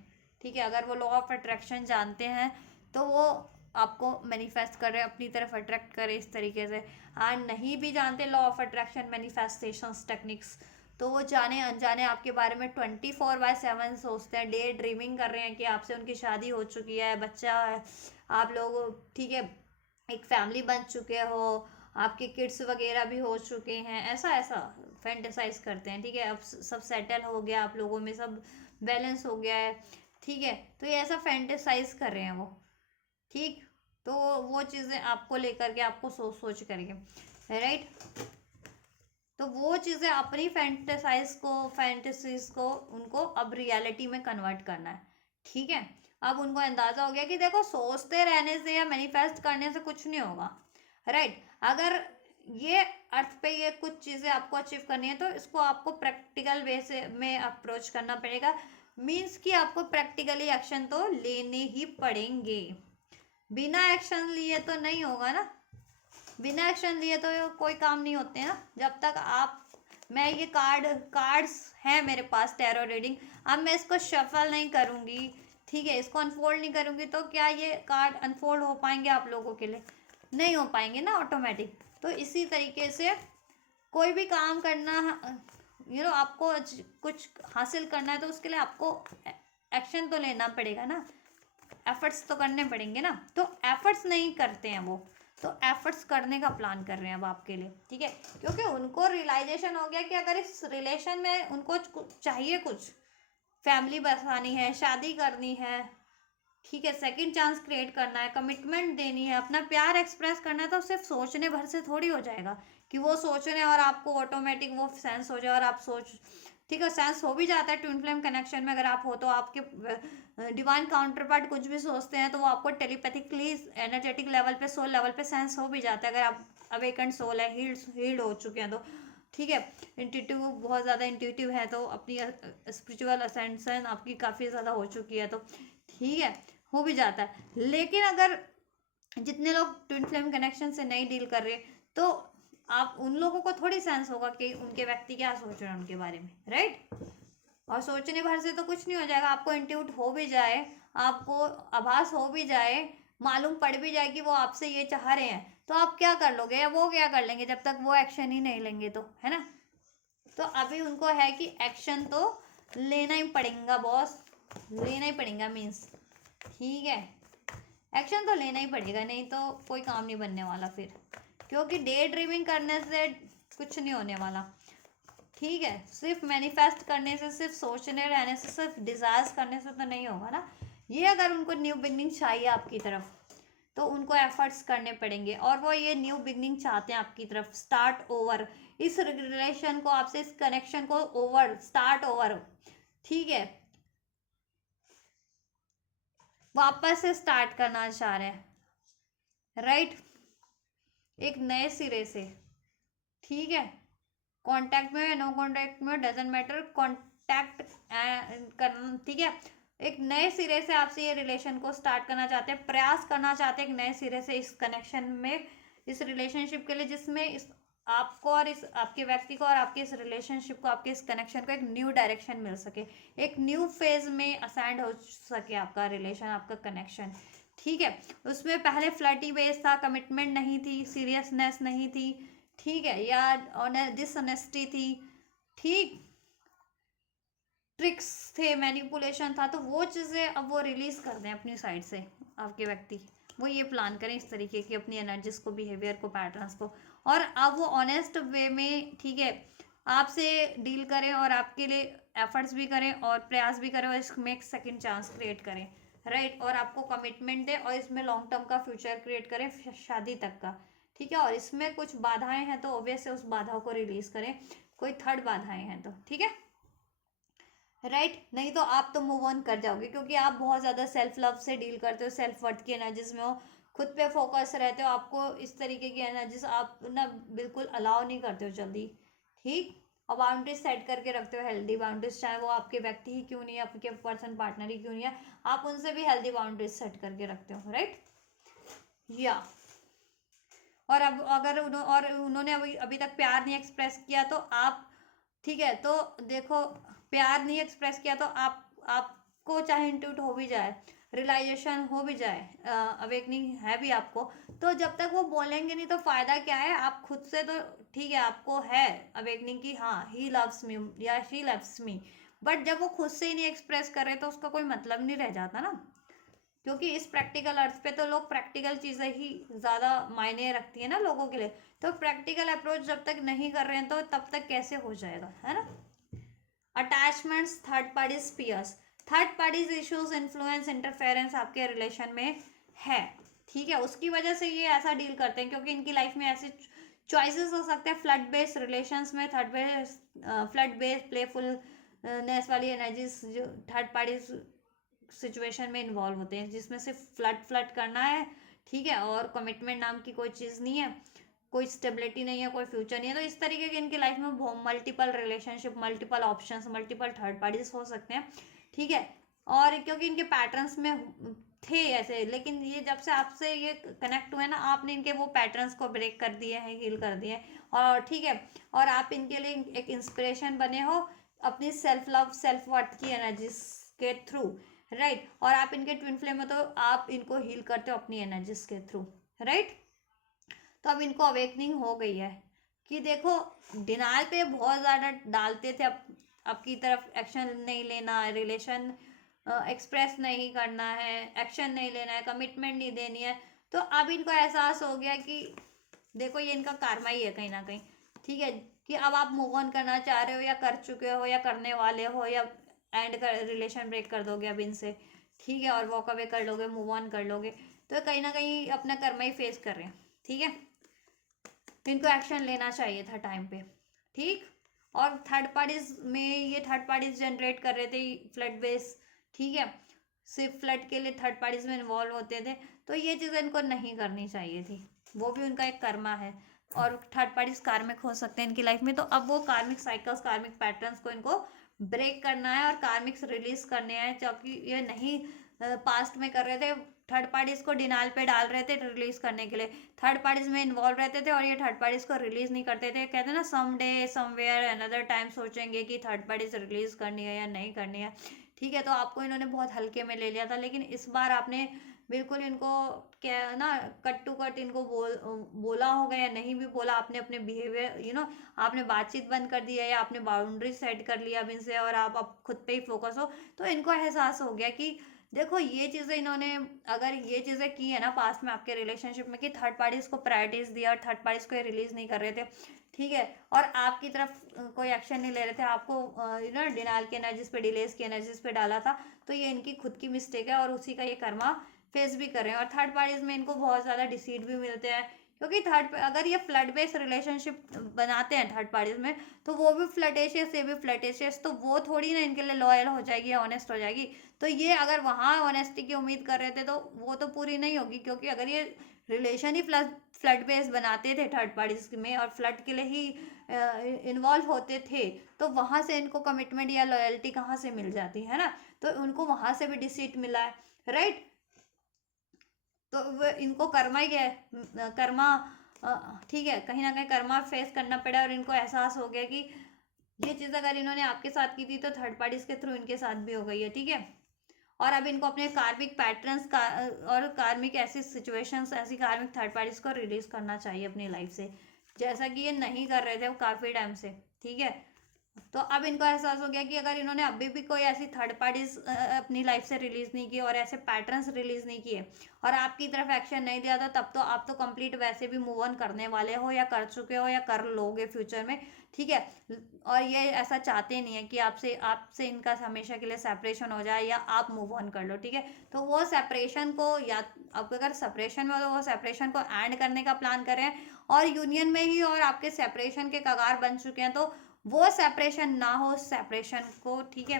ठीक है, अगर वो लॉ ऑफ अट्रैक्शन जानते हैं तो वो आपको मैनिफेस्ट कर रहे हैं, अपनी तरफ अट्रैक्ट करे इस तरीके से। और नहीं भी जानते law of attraction manifestations techniques, तो वो जाने अनजाने आपके बारे में 24/7 सोचते हैं, डे ड्रीमिंग कर रहे हैं कि आपसे उनकी शादी हो चुकी है, बच्चा है, आप लोग ठीक है एक फैमिली बन चुके हो, आपके किड्स वगैरह भी हो चुके हैं, ऐसा ऐसा फैंटेसाइज करते हैं, ठीक है। अब सब सेटल हो गया, आप लोगों में सब बैलेंस हो गया है, ठीक है। तो ये ऐसा फैंटेसाइज कर रहे हैं वो, ठीक। तो वो चीज़ें आपको लेकर के आपको सोच सोच करके, राइट। तो वो चीज़ें अपनी फैंटेसीज को उनको अब रियलिटी में कन्वर्ट करना है, ठीक है। अब उनको अंदाज़ा हो गया कि देखो सोचते रहने से या मैनिफेस्ट करने से कुछ नहीं होगा, राइट। अगर ये अर्थ पे ये कुछ चीज़ें आपको अचीव करनी है तो इसको आपको प्रैक्टिकल वे से में अप्रोच करना पड़ेगा। मीन्स कि आपको प्रैक्टिकली एक्शन तो लेने ही पड़ेंगे, बिना एक्शन लिए तो नहीं होगा ना, बिना एक्शन लिए तो कोई काम नहीं होते ना। जब तक आप, मैं ये कार्ड्स हैं मेरे पास टैरो रीडिंग, अब मैं इसको शफल नहीं करूँगी, ठीक है, इसको अनफोल्ड नहीं करूँगी तो क्या ये कार्ड अनफोल्ड हो पाएंगे आप लोगों के लिए? नहीं हो पाएंगे ना ऑटोमेटिक। तो इसी तरीके से कोई भी काम करना, आपको कुछ हासिल करना है तो उसके लिए आपको एक्शन तो लेना पड़ेगा ना, एफर्ट्स तो करने पड़ेंगे ना। तो एफर्ट्स नहीं करते हैं वो, तो एफर्ट्स करने का प्लान कर रहे हैं अब आपके लिए, ठीक है। क्योंकि उनको रियलाइजेशन हो गया कि अगर इस रिलेशन में उनको चाहिए कुछ, फैमिली बसानी है, शादी करनी है, ठीक है, सेकंड चांस क्रिएट करना है, कमिटमेंट देनी है, अपना प्यार एक्सप्रेस करना है, तो सिर्फ सोचने भर से थोड़ी हो जाएगा कि वो सोच रहे हैं और आपको ऑटोमेटिक वो सेंस हो जाए और आप सोच, ठीक है, सेंस हो भी जाता है ट्विन फ्लेम कनेक्शन में अगर आप हो तो। आपके डिवाइन काउंटर पार्ट कुछ भी सोचते हैं तो वो आपको टेलीपैथिकली एनर्जेटिक लेवल पे, सोल लेवल पे सेंस हो भी जाता है अगर आप अवेकन सोल है, हील्ड हो चुके हैं तो। ठीक है, इंट्यूटिव, बहुत ज़्यादा इंट्यूटिव है तो अपनी स्पिरिचुअल असेंशन आपकी काफ़ी ज़्यादा हो चुकी है तो ठीक है, हो भी जाता है। लेकिन अगर जितने लोग ट्विन फ्लेम कनेक्शन से नहीं डील कर रहे तो आप उन लोगों को थोड़ी सेंस होगा कि उनके व्यक्ति क्या सोच रहे हैं उनके बारे में, राइट। और सोचने भर से तो कुछ नहीं हो जाएगा, आपको इंट्यूट हो भी जाए, आपको आभास हो भी जाए, मालूम पड़ भी जाए कि वो आपसे ये चाह रहे हैं, तो आप क्या कर लोगे या वो क्या कर लेंगे जब तक वो एक्शन ही नहीं लेंगे तो, है ना। तो अभी उनको है कि एक्शन तो लेना ही पड़ेगा बॉस, लेना ही पड़ेगा मीन्स, ठीक है, एक्शन तो लेना ही पड़ेगा, नहीं तो कोई काम नहीं बनने वाला फिर, क्योंकि डे ड्रीमिंग करने से कुछ नहीं होने वाला। ठीक है, सिर्फ मैनिफेस्ट करने से, सिर्फ सोचने रहने से, सिर्फ डिजायर्स करने से तो नहीं होगा ना। ये अगर उनको न्यू बिगनिंग चाहिए आपकी तरफ तो उनको एफर्ट्स करने पड़ेंगे, और वो ये न्यू बिगनिंग चाहते हैं आपकी तरफ, स्टार्ट ओवर, इस रिलेशन को आपसे, इस कनेक्शन को ओवर, स्टार्ट ओवर, ठीक है, वापस से स्टार्ट करना चाह रहे हैं, राइट, एक नए सिरे से, ठीक है, कांटेक्ट में, नो कांटेक्ट में, डजेंट मैटर, कांटेक्ट करना, ठीक है, एक नए सिरे से आपसे ये रिलेशन को स्टार्ट करना चाहते हैं, प्रयास करना चाहते हैं एक नए सिरे से इस कनेक्शन में, इस रिलेशनशिप के लिए, जिसमें इस आपको और इस आपके व्यक्ति को और आपके इस रिलेशनशिप को, आपके इस कनेक्शन को एक न्यू डायरेक्शन मिल सके, एक न्यू फेज में असाइंड हो सके आपका रिलेशन, आपका कनेक्शन, ठीक है। उसमें पहले फ्लर्टी बेस था, कमिटमेंट नहीं थी, सीरियसनेस नहीं थी, ठीक है, या डिसऑनेस्टी थी, ठीक, ट्रिक्स थे, मैनिपुलेशन था, तो वो चीज़ें अब वो रिलीज कर दें अपनी साइड से, आपके व्यक्ति वो ये प्लान करें इस तरीके की अपनी एनर्जीज को, बिहेवियर को, पैटर्न्स को, और अब वो ऑनेस्ट वे में, ठीक है, आपसे डील करें और आपके लिए एफर्ट्स भी करें और प्रयास भी करें और इसमें एक सेकेंड चांस क्रिएट करें, राइट, और आपको कमिटमेंट दें और इसमें लॉन्ग टर्म का फ्यूचर क्रिएट करें, शादी तक का, ठीक है। और इसमें कुछ बाधाएं हैं तो ऑब्वियस है उस बाधाओं को रिलीज करें, कोई थर्ड बाधाएं हैं तो, ठीक है, राइट, नहीं तो आप तो मूव ऑन कर जाओगे, क्योंकि आप बहुत ज़्यादा सेल्फ लव से डील करते हो, सेल्फ वर्थ की एनर्जीज में हो, खुद पे फोकस रहते हो, आपको इस तरीके की एनर्जीज आप ना बिल्कुल अलाउ नहीं करते हो जल्दी, ठीक, और बाउंड्रीज सेट करके रखते हो, हेल्दी बाउंड्रीज, चाहे वो आपके व्यक्ति ही क्यों नहीं है, आपके पर्सन पार्टनर ही क्यों नहीं है, आप उनसे भी हेल्दी बाउंड्रीज सेट करके रखते हो, राइट, या और अब अगर उन्होंने अभी अभी तक प्यार नहीं एक्सप्रेस किया तो आप, ठीक है, तो देखो, प्यार नहीं एक्सप्रेस किया तो आपको चाहे इंट्यूट हो भी जाए, रियलाइजेशन हो भी जाए, अवेकनिंग है भी आपको, तो जब तक वो बोलेंगे नहीं तो फायदा क्या है, आप खुद से तो, ठीक है, आपको है अवेकनिंग की, हाँ ही लव्स मी या शी लव्स मी, बट जब वो खुद से ही नहीं एक्सप्रेस कर रहे तो उसका कोई मतलब नहीं रह जाता ना, क्योंकि इस प्रैक्टिकल अर्थ पे तो लोग प्रैक्टिकल चीज़ें ही ज़्यादा मायने रखती है ना लोगों के लिए, तो प्रैक्टिकल अप्रोच जब तक नहीं कर रहे हैं तो तब तक कैसे हो जाएगा, है ना। Attachments, third party spheres, third parties issues, influence, interference आपके रिलेशन में है, ठीक है, उसकी वजह से ये ऐसा डील करते हैं, क्योंकि इनकी लाइफ में ऐसे चॉइसेस हो सकते हैं फ्लड बेस्ड रिलेशंस में, third base, flood based playfulness वाली एनर्जीज जो थर्ड पार्टी सिचुएशन में इन्वॉल्व होते हैं, जिसमें सिर्फ फ्लड फ्लड करना है, ठीक है, और कमिटमेंट नाम की कोई चीज़ नहीं है, कोई स्टेबिलिटी नहीं है, कोई फ्यूचर नहीं है, तो इस तरीके की इनकी लाइफ में multiple relationship, multiple options, multiple third parties हो सकते हैं, ठीक है। और क्योंकि इनके पैटर्न्स में थे ऐसे, लेकिन ये जब से आपसे ये कनेक्ट हुए ना, आपने इनके वो पैटर्न्स को ब्रेक कर दिए हैं, हील कर दिए हैं, और ठीक है, और आप इनके लिए एक इंस्पिरेशन बने हो अपनी सेल्फ लव, सेल्फ वर्थ की एनर्जीज के थ्रू, राइट, और आप इनके ट्विन फ्लेम हो तो आप इनको हील करते हो अपनी एनर्जीज के थ्रू, राइट। तो अब इनको अवेकनिंग हो गई है कि देखो, डिनाइल पे बहुत ज़्यादा डालते थे, अब आपकी तरफ एक्शन नहीं लेना है, रिलेशन एक्सप्रेस नहीं करना है, एक्शन नहीं लेना है, कमिटमेंट नहीं देनी है, तो अब इनको एहसास हो गया कि देखो ये इनका karma ही है कहीं ना कहीं, ठीक है, कि अब आप मूव ऑन करना चाह रहे हो या कर चुके हो या करने वाले हो, या एंड कर रिलेशन ब्रेक कर दोगे अब इनसे, ठीक है, और वॉक अवे कर लोगे, मूव ऑन कर लोगे, तो कहीं ना कहीं अपना कर्मा ही फेस कर रहे हैं। ठीक है, इनको एक्शन लेना चाहिए था टाइम पे। ठीक, और थर्ड पार्टीज में ये थर्ड पार्टीज जनरेट कर रहे थे फ्लड बेस। ठीक है, सिर्फ फ्लड के लिए थर्ड पार्टीज में इन्वॉल्व होते थे, तो ये चीज़ें इनको नहीं करनी चाहिए थी। वो भी उनका एक कर्मा है, और थर्ड पार्टीज कार्मिक हो सकते हैं इनकी लाइफ में, तो अब वो कार्मिक साइकिल्स, कार्मिक पैटर्न्स को इनको ब्रेक करना है और कार्मिक्स रिलीज करने हैं, जबकि ये नहीं पास्ट में कर रहे थे। थर्ड पार्टीज को डिनाइल पे डाल रहे थे रिलीज करने के लिए, थर्ड पार्टीज में इन्वॉल्व रहते थे और ये थर्ड पार्टीज को रिलीज नहीं करते थे। कहते हैं ना, some day somewhere another time सोचेंगे कि थर्ड पार्टीज रिलीज करनी है या नहीं करनी है। ठीक है, तो आपको इन्होंने बहुत हल्के में ले लिया था, लेकिन इस बार आपने बिल्कुल इनको क्या ना, कट टू कट इनको बोला होगा या नहीं भी बोला, आपने अपने बिहेवियर आपने बातचीत बंद कर दी है या आपने बाउंड्री सेट कर लिया अब इनसे, और आप अब खुद पे ही फोकस हो, तो इनको एहसास हो गया कि देखो ये चीज़ें इन्होंने अगर ये चीज़ें की है ना पास्ट में आपके रिलेशनशिप में, कि थर्ड पार्टीज को प्रायोरिटीज दिया और थर्ड पार्टीज को रिलीज नहीं कर रहे थे। ठीक है, और आपकी तरफ कोई एक्शन नहीं ले रहे थे, आपको डिनाइल की एनर्जीज पे, डिलेज की एनर्जीज पे डाला था, तो ये इनकी खुद की मिस्टेक है और उसी का ये कर्मा फेस भी कर रहे हैं। और थर्ड पार्टीज में इनको बहुत ज़्यादा डिसीट भी मिलते हैं, क्योंकि अगर ये फ्लड बेस्ड रिलेशनशिप बनाते हैं थर्ड पार्टीज में, तो वो भी फ्लटेशियस, ये भी फ्लटेशियस, तो वो थोड़ी ना इनके लिए लॉयल हो जाएगी, ऑनेस्ट हो जाएगी। तो ये अगर वहाँ ऑनेस्टी की उम्मीद कर रहे थे तो वो तो पूरी नहीं होगी, क्योंकि अगर ये रिलेशन ही फ्लड बेस्ड बनाते थे थर्ड पार्टीज में और फ्लड के लिए ही इन्वॉल्व होते थे, तो वहाँ से इनको कमिटमेंट या लॉयल्टी कहाँ से मिल जाती है ना, तो उनको वहाँ से भी डिसीट मिला है, राइट। तो वो इनको कर्मा ही है, कर्मा, ठीक है, कहीं ना कहीं कर्मा फेस करना पड़ा, और इनको एहसास हो गया कि ये चीज़ अगर इन्होंने आपके साथ की थी तो थर्ड पार्टीज के थ्रू इनके साथ भी हो गई है। ठीक है, और अब इनको अपने कार्मिक पैटर्न्स का और कार्मिक ऐसी सिचुएशंस, ऐसी कार्मिक थर्ड पार्टीज को रिलीज करना चाहिए अपनी लाइफ से, जैसा कि ये नहीं कर रहे थे वो काफ़ी टाइम से। ठीक है, तो अब इनको एहसास हो गया कि अगर इन्होंने अभी भी कोई ऐसी थर्ड पार्टीज अपनी लाइफ से रिलीज नहीं की और ऐसे पैटर्न्स रिलीज नहीं किए और आपकी तरफ एक्शन नहीं दिया था, तब तो आप तो कंप्लीट वैसे भी मूव ऑन करने वाले हो या कर चुके हो या कर लोगे फ्यूचर में। ठीक है, और ये ऐसा चाहते नहीं है कि आपसे आपसे इनका हमेशा के लिए सेपरेशन हो जाए या आप मूव ऑन कर लो। ठीक है, तो वो सेपरेशन को, या अब अगर सेपरेशन में हो तो वो सेपरेशन को एंड करने का प्लान कर रहे हैं, और यूनियन में ही और आपके सेपरेशन के कगार बन चुके हैं, तो वो सेपरेशन ना हो, सेपरेशन को, ठीक है,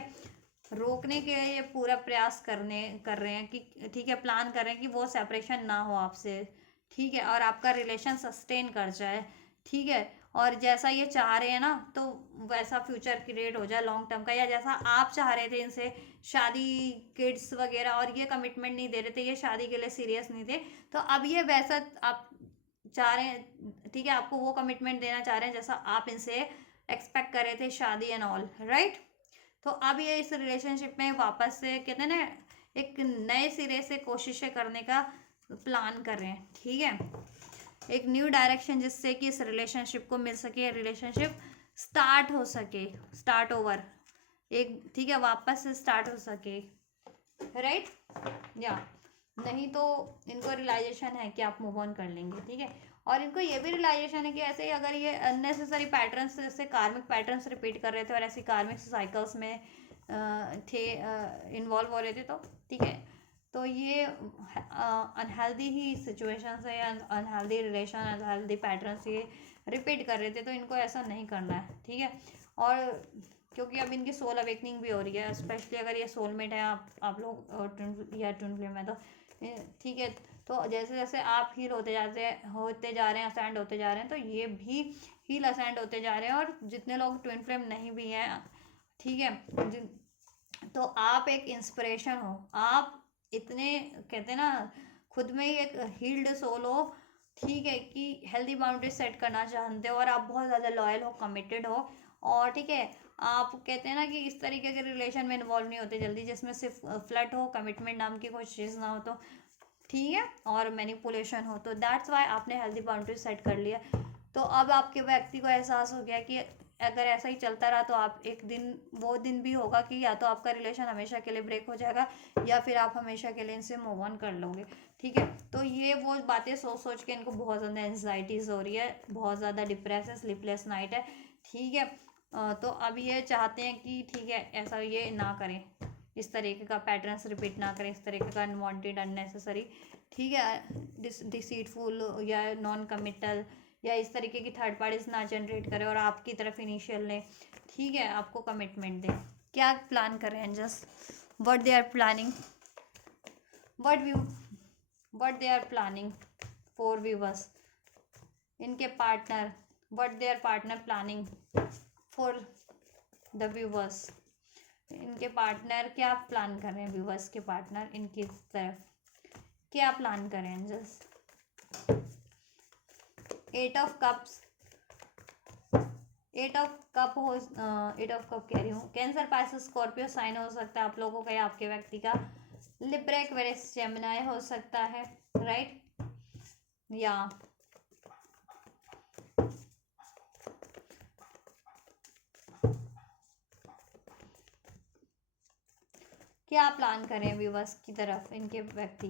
रोकने के लिए पूरा प्रयास कर रहे हैं कि, ठीक है, प्लान कर रहे हैं कि वो सेपरेशन ना हो आपसे। ठीक है, और आपका रिलेशन सस्टेन कर जाए। ठीक है, और जैसा ये चाह रहे हैं ना, तो वैसा फ्यूचर क्रिएट हो जाए लॉन्ग टर्म का, या जैसा आप चाह रहे थे इनसे शादी, किड्स वगैरह, और ये कमिटमेंट नहीं दे रहे थे, ये शादी के लिए सीरियस नहीं थे, तो अब ये वैसा आप चाह रहे हैं। ठीक है, आपको वो कमिटमेंट देना चाह रहे हैं जैसा आप इनसे एक्सपेक्ट कर रहे थे, शादी एंड ऑल, राइट। तो अब ये इस रिलेशनशिप में वापस से, कहते हैं ना, एक नए सिरे से कोशिशें करने का प्लान कर रहे हैं। ठीक है, एक न्यू डायरेक्शन, जिससे कि इस रिलेशनशिप को मिल सके, रिलेशनशिप स्टार्ट हो सके, स्टार्ट ओवर एक, ठीक है, वापस से स्टार्ट हो सके, राइट। या नहीं तो इनको रियलाइजेशन है कि आप मूव ऑन कर लेंगे। ठीक है, और इनको ये भी रियलाइजेशन है कि ऐसे ही अगर ये अननेसेसरी पैटर्न्स, जैसे कार्मिक पैटर्न्स रिपीट कर रहे थे और ऐसी कार्मिक साइकिल्स में थे, इन्वॉल्व हो रहे थे, तो ठीक है, तो ये अनहेल्दी ही सिचुएशंस है, अनहेल्दी रिलेशन, अनहेल्दी पैटर्न्स ये रिपीट कर रहे थे, तो इनको ऐसा नहीं करना है। ठीक है, और क्योंकि अब इनकी सोल अवेकनिंग भी हो रही है, स्पेशली अगर ये सोलमेट है आप लोग या ट्विन फ्लेम है, तो ठीक है, तो जैसे जैसे आप हील होते जा रहे हैं, असेंड होते जा रहे हैं, तो ये भी हील असेंड होते जा रहे हैं। और जितने लोग ट्विन फ्लेम नहीं भी हैं, ठीक है, तो आप एक इंस्पिरेशन हो, आप इतने, कहते हैं ना, खुद में ही एक हील्ड सोल हो, ठीक है, कि हेल्दी बाउंड्री सेट करना जानते हो, और आप बहुत ज़्यादा लॉयल हो, कमिटेड हो, और ठीक है, आप कहते हैं ना कि इस तरीके के रिलेशन में इन्वॉल्व नहीं होते जल्दी, जिसमें सिर्फ फ्लर्ट हो, कमिटमेंट नाम की कोई चीज़ ना हो, तो ठीक है, और मैनिपुलेशन हो, तो दैट्स वाई आपने हेल्दी बाउंड्री सेट कर लिया। तो अब आपके व्यक्ति को एहसास हो गया कि अगर ऐसा ही चलता रहा तो आप एक दिन, वो दिन भी होगा कि या तो आपका रिलेशन हमेशा के लिए ब्रेक हो जाएगा, या फिर आप हमेशा के लिए इनसे मूव ऑन कर लोगे। ठीक है, तो ये वो बातें सोच सोच के इनको बहुत ज़्यादा एंजाइटीज़ हो रही है, बहुत ज़्यादा डिप्रेस है, स्लीपलेस नाइट है। ठीक है, तो अब ये चाहते हैं कि ठीक है, ऐसा ये ना करें। इस तरीके का पैटर्न्स रिपीट ना करें, इस तरीके का अनवांटेड अननेसेसरी, ठीक है, डिसीटफुल या नॉन कमिटल या इस तरीके की थर्ड पार्टीज ना जनरेट करें और आपकी तरफ इनिशियल लें, ठीक है, आपको कमिटमेंट दें। क्या प्लान कर रहे हैं, just what they are planning, what they are planning for viewers, इनके partner, what they are partner planning for the viewers, इनके पार्टनर क्या प्लान कर रहे हैं, व्यूअर्स के पार्टनर इनकी तरफ क्या प्लान कर रहे हैं, just 8 of cups, 8 of cup कह रही हूँ, कैंसर, पाइसेस, स्कॉर्पियो साइन हो सकता है आप लोगों का या आपके व्यक्ति का, लिब्रा, एक्वेरियस, जेमिनी हो सकता है, राइट, या क्या प्लान करें व्यूवर्स की तरफ इनके व्यक्ति,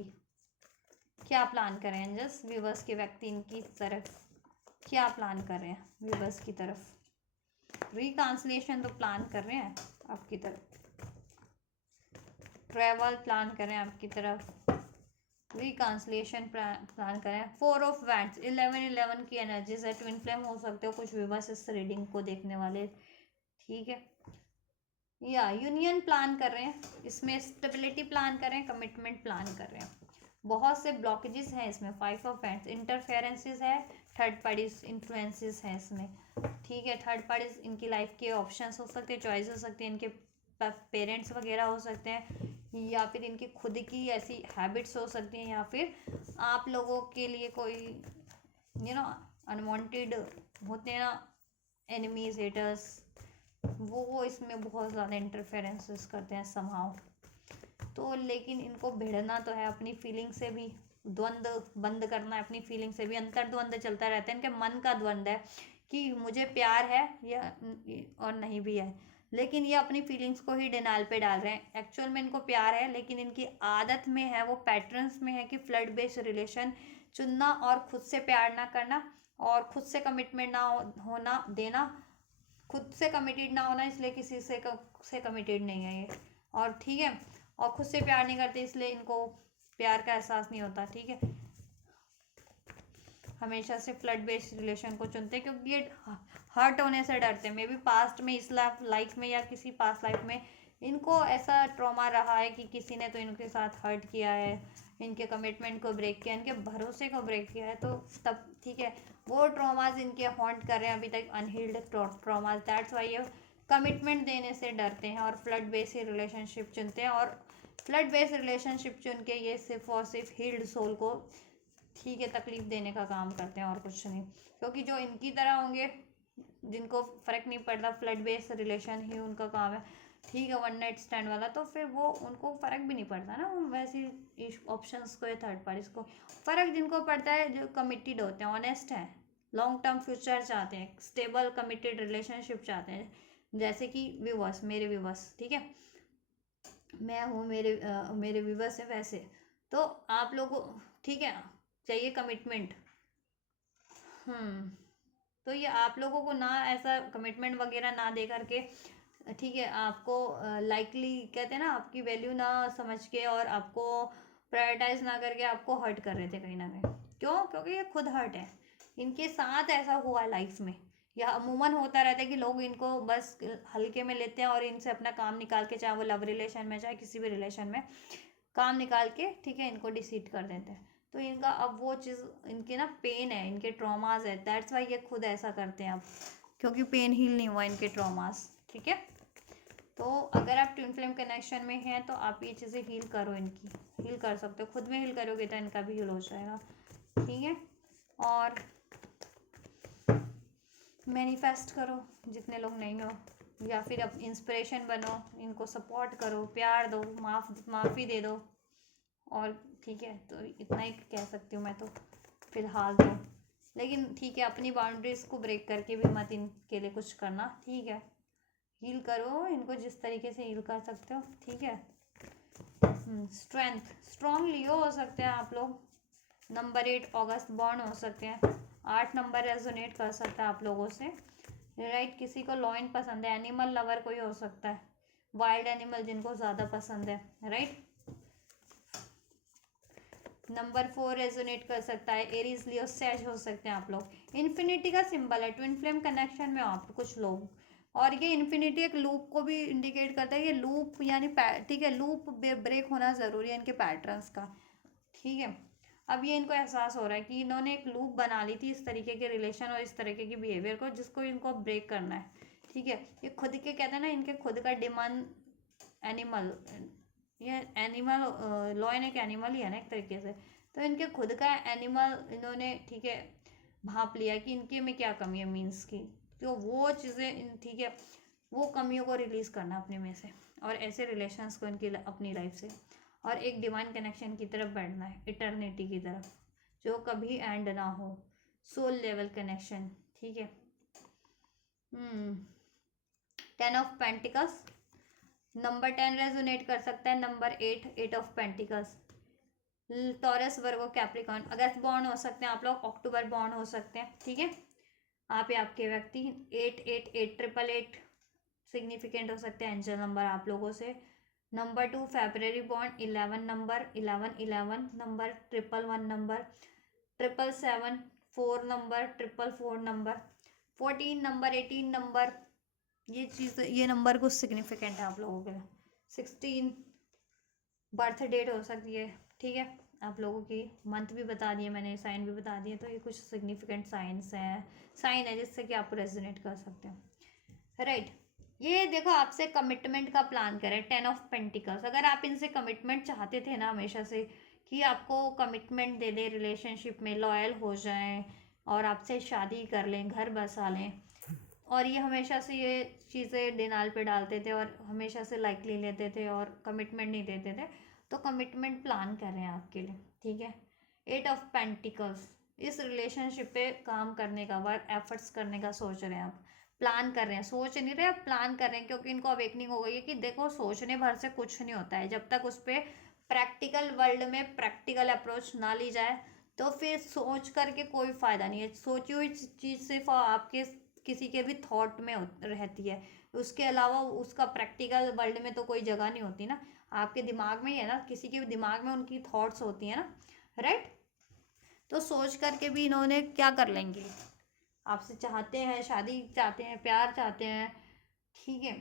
क्या प्लान करें, जस्ट व्यूवर्स के व्यक्ति इनकी तरफ क्या प्लान कर रहे हैं, व्यूवर्स की तरफ रिकॉन्सिलिएशन तो प्लान कर रहे हैं आपकी तरफ, ट्रैवल प्लान करें आपकी तरफ, रिकॉन्सिलिएशन प्लान करें, 4 ऑफ वैंड्स, 11 की एनर्जीज है, ट्विन फ्लेम हो सकते हो कुछ व्यूवर्स इस रीडिंग को देखने वाले, ठीक है, या यूनियन प्लान कर रहे हैं, इसमें स्टेबिलिटी प्लान कर रहे हैं, कमिटमेंट प्लान कर रहे हैं, बहुत से ब्लॉकेजेस हैं इसमें, 5 ऑफ वैंड्स, इंटरफेरेंसेस है, थर्ड पार्टीज इन्फ्लुएंसेस हैं इसमें, ठीक है, थर्ड पार्टीज इनकी लाइफ के ऑप्शंस हो सकते हैं, चॉइस हो सकती है, इनके पेरेंट्स वगैरह हो सकते हैं या फिर इनकी खुद की ऐसी हैबिट्स हो सकती हैं या फिर आप लोगों के लिए कोई अनवांटेड होते हैं ना, एनिमीज, हेटर्स, वो इसमें बहुत ज़्यादा इंटरफेरेंसेस करते हैं समहाउ, तो लेकिन इनको भिड़ना तो है अपनी फीलिंग से भी, द्वंद्व बंद करना है अपनी फीलिंग से भी, अंतर्द्वंद चलता रहता है, इनके मन का द्वंद्व है कि मुझे प्यार है या और नहीं भी है, लेकिन ये अपनी फीलिंग्स को ही डिनाइल पे डाल रहे हैं, एक्चुअल में इनको प्यार है लेकिन इनकी आदत में है, वो पैटर्न्स में है कि फ्लड बेस्ड रिलेशन चुनना और खुद से प्यार ना करना और खुद से कमिटमेंट ना होना देना, खुद से कमिटेड ना होना, इसलिए किसी से कमिटेड नहीं है ये, और ठीक है, और खुद से प्यार नहीं करते इसलिए इनको प्यार का एहसास नहीं होता, ठीक है, हमेशा से फ्लड बेस्ड रिलेशन को चुनते हैं क्योंकि ये हर्ट होने से डरते हैं, मे बी पास्ट में, इस लाइफ में या किसी पास्ट लाइफ में इनको ऐसा ट्रॉमा रहा है कि किसी ने तो इनके साथ हर्ट किया है, इनके कमिटमेंट को ब्रेक किया, इनके भरोसे को ब्रेक किया है, तो तब ठीक है, वो ट्रॉमाज इनके हॉन्ट कर रहे हैं अभी तक, अनहील्ड ट्रॉमाज, दैट्स वाई ये कमिटमेंट देने से डरते हैं और फ्लड बेस्ड रिलेशनशिप चुनते हैं, और फ्लड बेस्ड रिलेशनशिप चुन के ये सिर्फ और सिर्फ हील्ड सोल को, ठीक है, तकलीफ देने का काम करते हैं और कुछ नहीं, क्योंकि जो इनकी तरह होंगे जिनको फ़र्क नहीं पड़ता, फ्लड बेस्ड रिलेशन ही उनका काम है, ठीक है, वन नाइट स्टैंड वाला, तो फिर वो उनको फ़र्क भी नहीं पड़ता ना, वैसे ऑप्शंस को या थर्ड पार्टीज को फ़र्क जिनको पड़ता है जो कमिटेड होते हैं, ऑनेस्ट हैं, लॉन्ग टर्म फ्यूचर चाहते हैं, स्टेबल कमिटेड रिलेशनशिप चाहते हैं, जैसे कि व्यूवर्स, मेरे व्यूवर्स, ठीक है, मैं हूँ, मेरे व्यूवर्स है वैसे, तो आप लोगों, ठीक है, चाहिए कमिटमेंट, तो ये आप लोगों को ना ऐसा कमिटमेंट वगैरह ना दे करके, ठीक है, आपको लाइकली कहते हैं ना, आपकी वैल्यू ना समझ के और आपको प्रायोरिटाइज ना करके आपको हर्ट कर रहे थे कहीं ना कहीं, क्यों, क्योंकि ये खुद हर्ट है, इनके साथ ऐसा हुआ है लाइफ में, या अमूमन होता रहता है कि लोग इनको बस हल्के में लेते हैं और इनसे अपना काम निकाल के, चाहे वो लव रिलेशन में चाहे किसी भी रिलेशन में, काम निकाल के, ठीक है, इनको डिसीट कर देते हैं, तो इनका अब वो चीज़, इनके ना पेन है, इनके ट्रॉमास है, दैट्स वाई ये खुद ऐसा करते हैं अब, क्योंकि पेन हील नहीं हुआ इनके ट्रॉमास, ठीक है, तो अगर आप ट्विन फ्लेम कनेक्शन में हैं तो आप ये चीज़ें हील करो, इनकी हील कर सकते हो, खुद में हील करोगे तो इनका भी हील हो जाएगा, ठीक है, और मैनिफेस्ट करो जितने लोग नहीं हो, या फिर अब इंस्पिरेशन बनो, इनको सपोर्ट करो, प्यार दो, माफ़ी दे दो, और ठीक है, तो इतना ही कह सकती हूँ मैं तो फिलहाल तो, लेकिन ठीक है, अपनी बाउंड्रीज को ब्रेक करके भी मत इनके लिए कुछ करना, ठीक है, हील करो इनको जिस तरीके से हील कर सकते हो, ठीक है, स्ट्रेंथ, स्ट्रॉन्ग लियो हो सकते हैं आप लोग, नंबर 8 अगस्त बॉर्न हो सकते हैं, 8 नंबर रेजोनेट कर सकता है आप लोगों से, राइट, किसी को लॉइन पसंद है, एनिमल लवर कोई हो सकता है, वाइल्ड एनिमल जिनको ज़्यादा पसंद है, राइट। नंबर 4 रेजोनेट कर सकता है, एरीज लियो सैज हो सकते हैं आप लोग। इन्फिनिटी का सिंबल है, ट्विन फ्लेम कनेक्शन में आप कुछ लोग। और ये इन्फिनिटी एक लूप को भी इंडिकेट करता है, ये लूप यानी ठीक है, लूप ब्रेक होना ज़रूरी है इनके पैटर्न्स का, ठीक है। अब ये इनको एहसास हो रहा है कि इन्होंने एक लूप बना ली थी इस तरीके के रिलेशन और इस तरीके के बिहेवियर को, जिसको इनको ब्रेक करना है, ठीक है। ये खुद के कहते हैं ना, इनके खुद का डिमांड एनिमल, ये एनिमल लॉयन एक एनिमल ही है ना एक तरीके से, तो इनके खुद का एनिमल इन्होंने, ठीक है, भाप लिया कि इनके में क्या कमी है, मीन्स की, तो वो चीज़ें, ठीक है, वो कमियों को रिलीज़ करना अपने में से, और ऐसे रिलेशंस को इनकी अपनी लाइफ से, और एक डिवाइन कनेक्शन की तरफ बढ़ना है, इटर्निटी की तरफ, जो कभी एंड ना हो, सोल लेवल कनेक्शन, ठीक है। 10 ऑफ पेंटिकल्स, नंबर 10 रेजोनेट कर सकता है, number 8 of pentacles, Taurus Virgo Capricorn, August born हो सकते हैं आप लोग, अक्टूबर बॉर्न हो सकते हैं, ठीक है। आप या आपके व्यक्ति 8 सिग्निफिकेंट हो सकते हैं एंजल नंबर आप लोगों से। Number 2 February born, 11 number, 11 number, 111 number, 777 4 number, 444 number, 14 number, 18 number, ये चीज़, ये नंबर कुछ सिग्निफिकेंट है आप लोगों के लिए। 16 बर्थ डेट हो सकती है, ठीक है, आप लोगों की मंथ भी बता दिए मैंने, साइन भी बता दिए, तो ये कुछ सिग्निफिकेंट साइन है जिससे कि आप रेजोनेट कर सकते हो, राइट। ये देखो, आपसे कमिटमेंट का प्लान करें, 10 ऑफ पेंटिकल्स, अगर आप इनसे कमिटमेंट चाहते थे ना हमेशा से, कि आपको कमिटमेंट दे दे, रिलेशनशिप में लॉयल हो जाएं और आपसे शादी कर लें, घर बसा लें, और ये हमेशा से ये चीज़ें डिनाल पे डालते थे और हमेशा से लाइकली लेते थे और कमिटमेंट नहीं देते थे, तो कमिटमेंट प्लान कर रहे हैं आपके लिए, ठीक है। 8 ऑफ पेंटिकल्स, इस रिलेशनशिप पे काम करने का, वर्क एफर्ट्स करने का सोच रहे हैं आप, प्लान कर रहे हैं, सोच नहीं रहे, आप प्लान कर रहे हैं, क्योंकि इनको अवेकनिंग हो गई है कि देखो, सोचने भर से कुछ नहीं होता है, जब तक उस पर प्रैक्टिकल वर्ल्ड में प्रैक्टिकल अप्रोच ना ली जाए, तो फिर सोच करके कोई फ़ायदा नहीं है। सोची हुई चीज़ सिर्फ आपके किसी के भी थॉट में रहती है, उसके अलावा उसका प्रैक्टिकल वर्ल्ड में तो कोई जगह नहीं होती ना, आपके दिमाग में ही है ना, किसी के भी दिमाग में उनकी थॉट्स होती हैं ना, राइट। तो सोच करके भी इन्होंने क्या कर लेंगे, आपसे चाहते हैं, शादी चाहते हैं, प्यार चाहते हैं, ठीक है,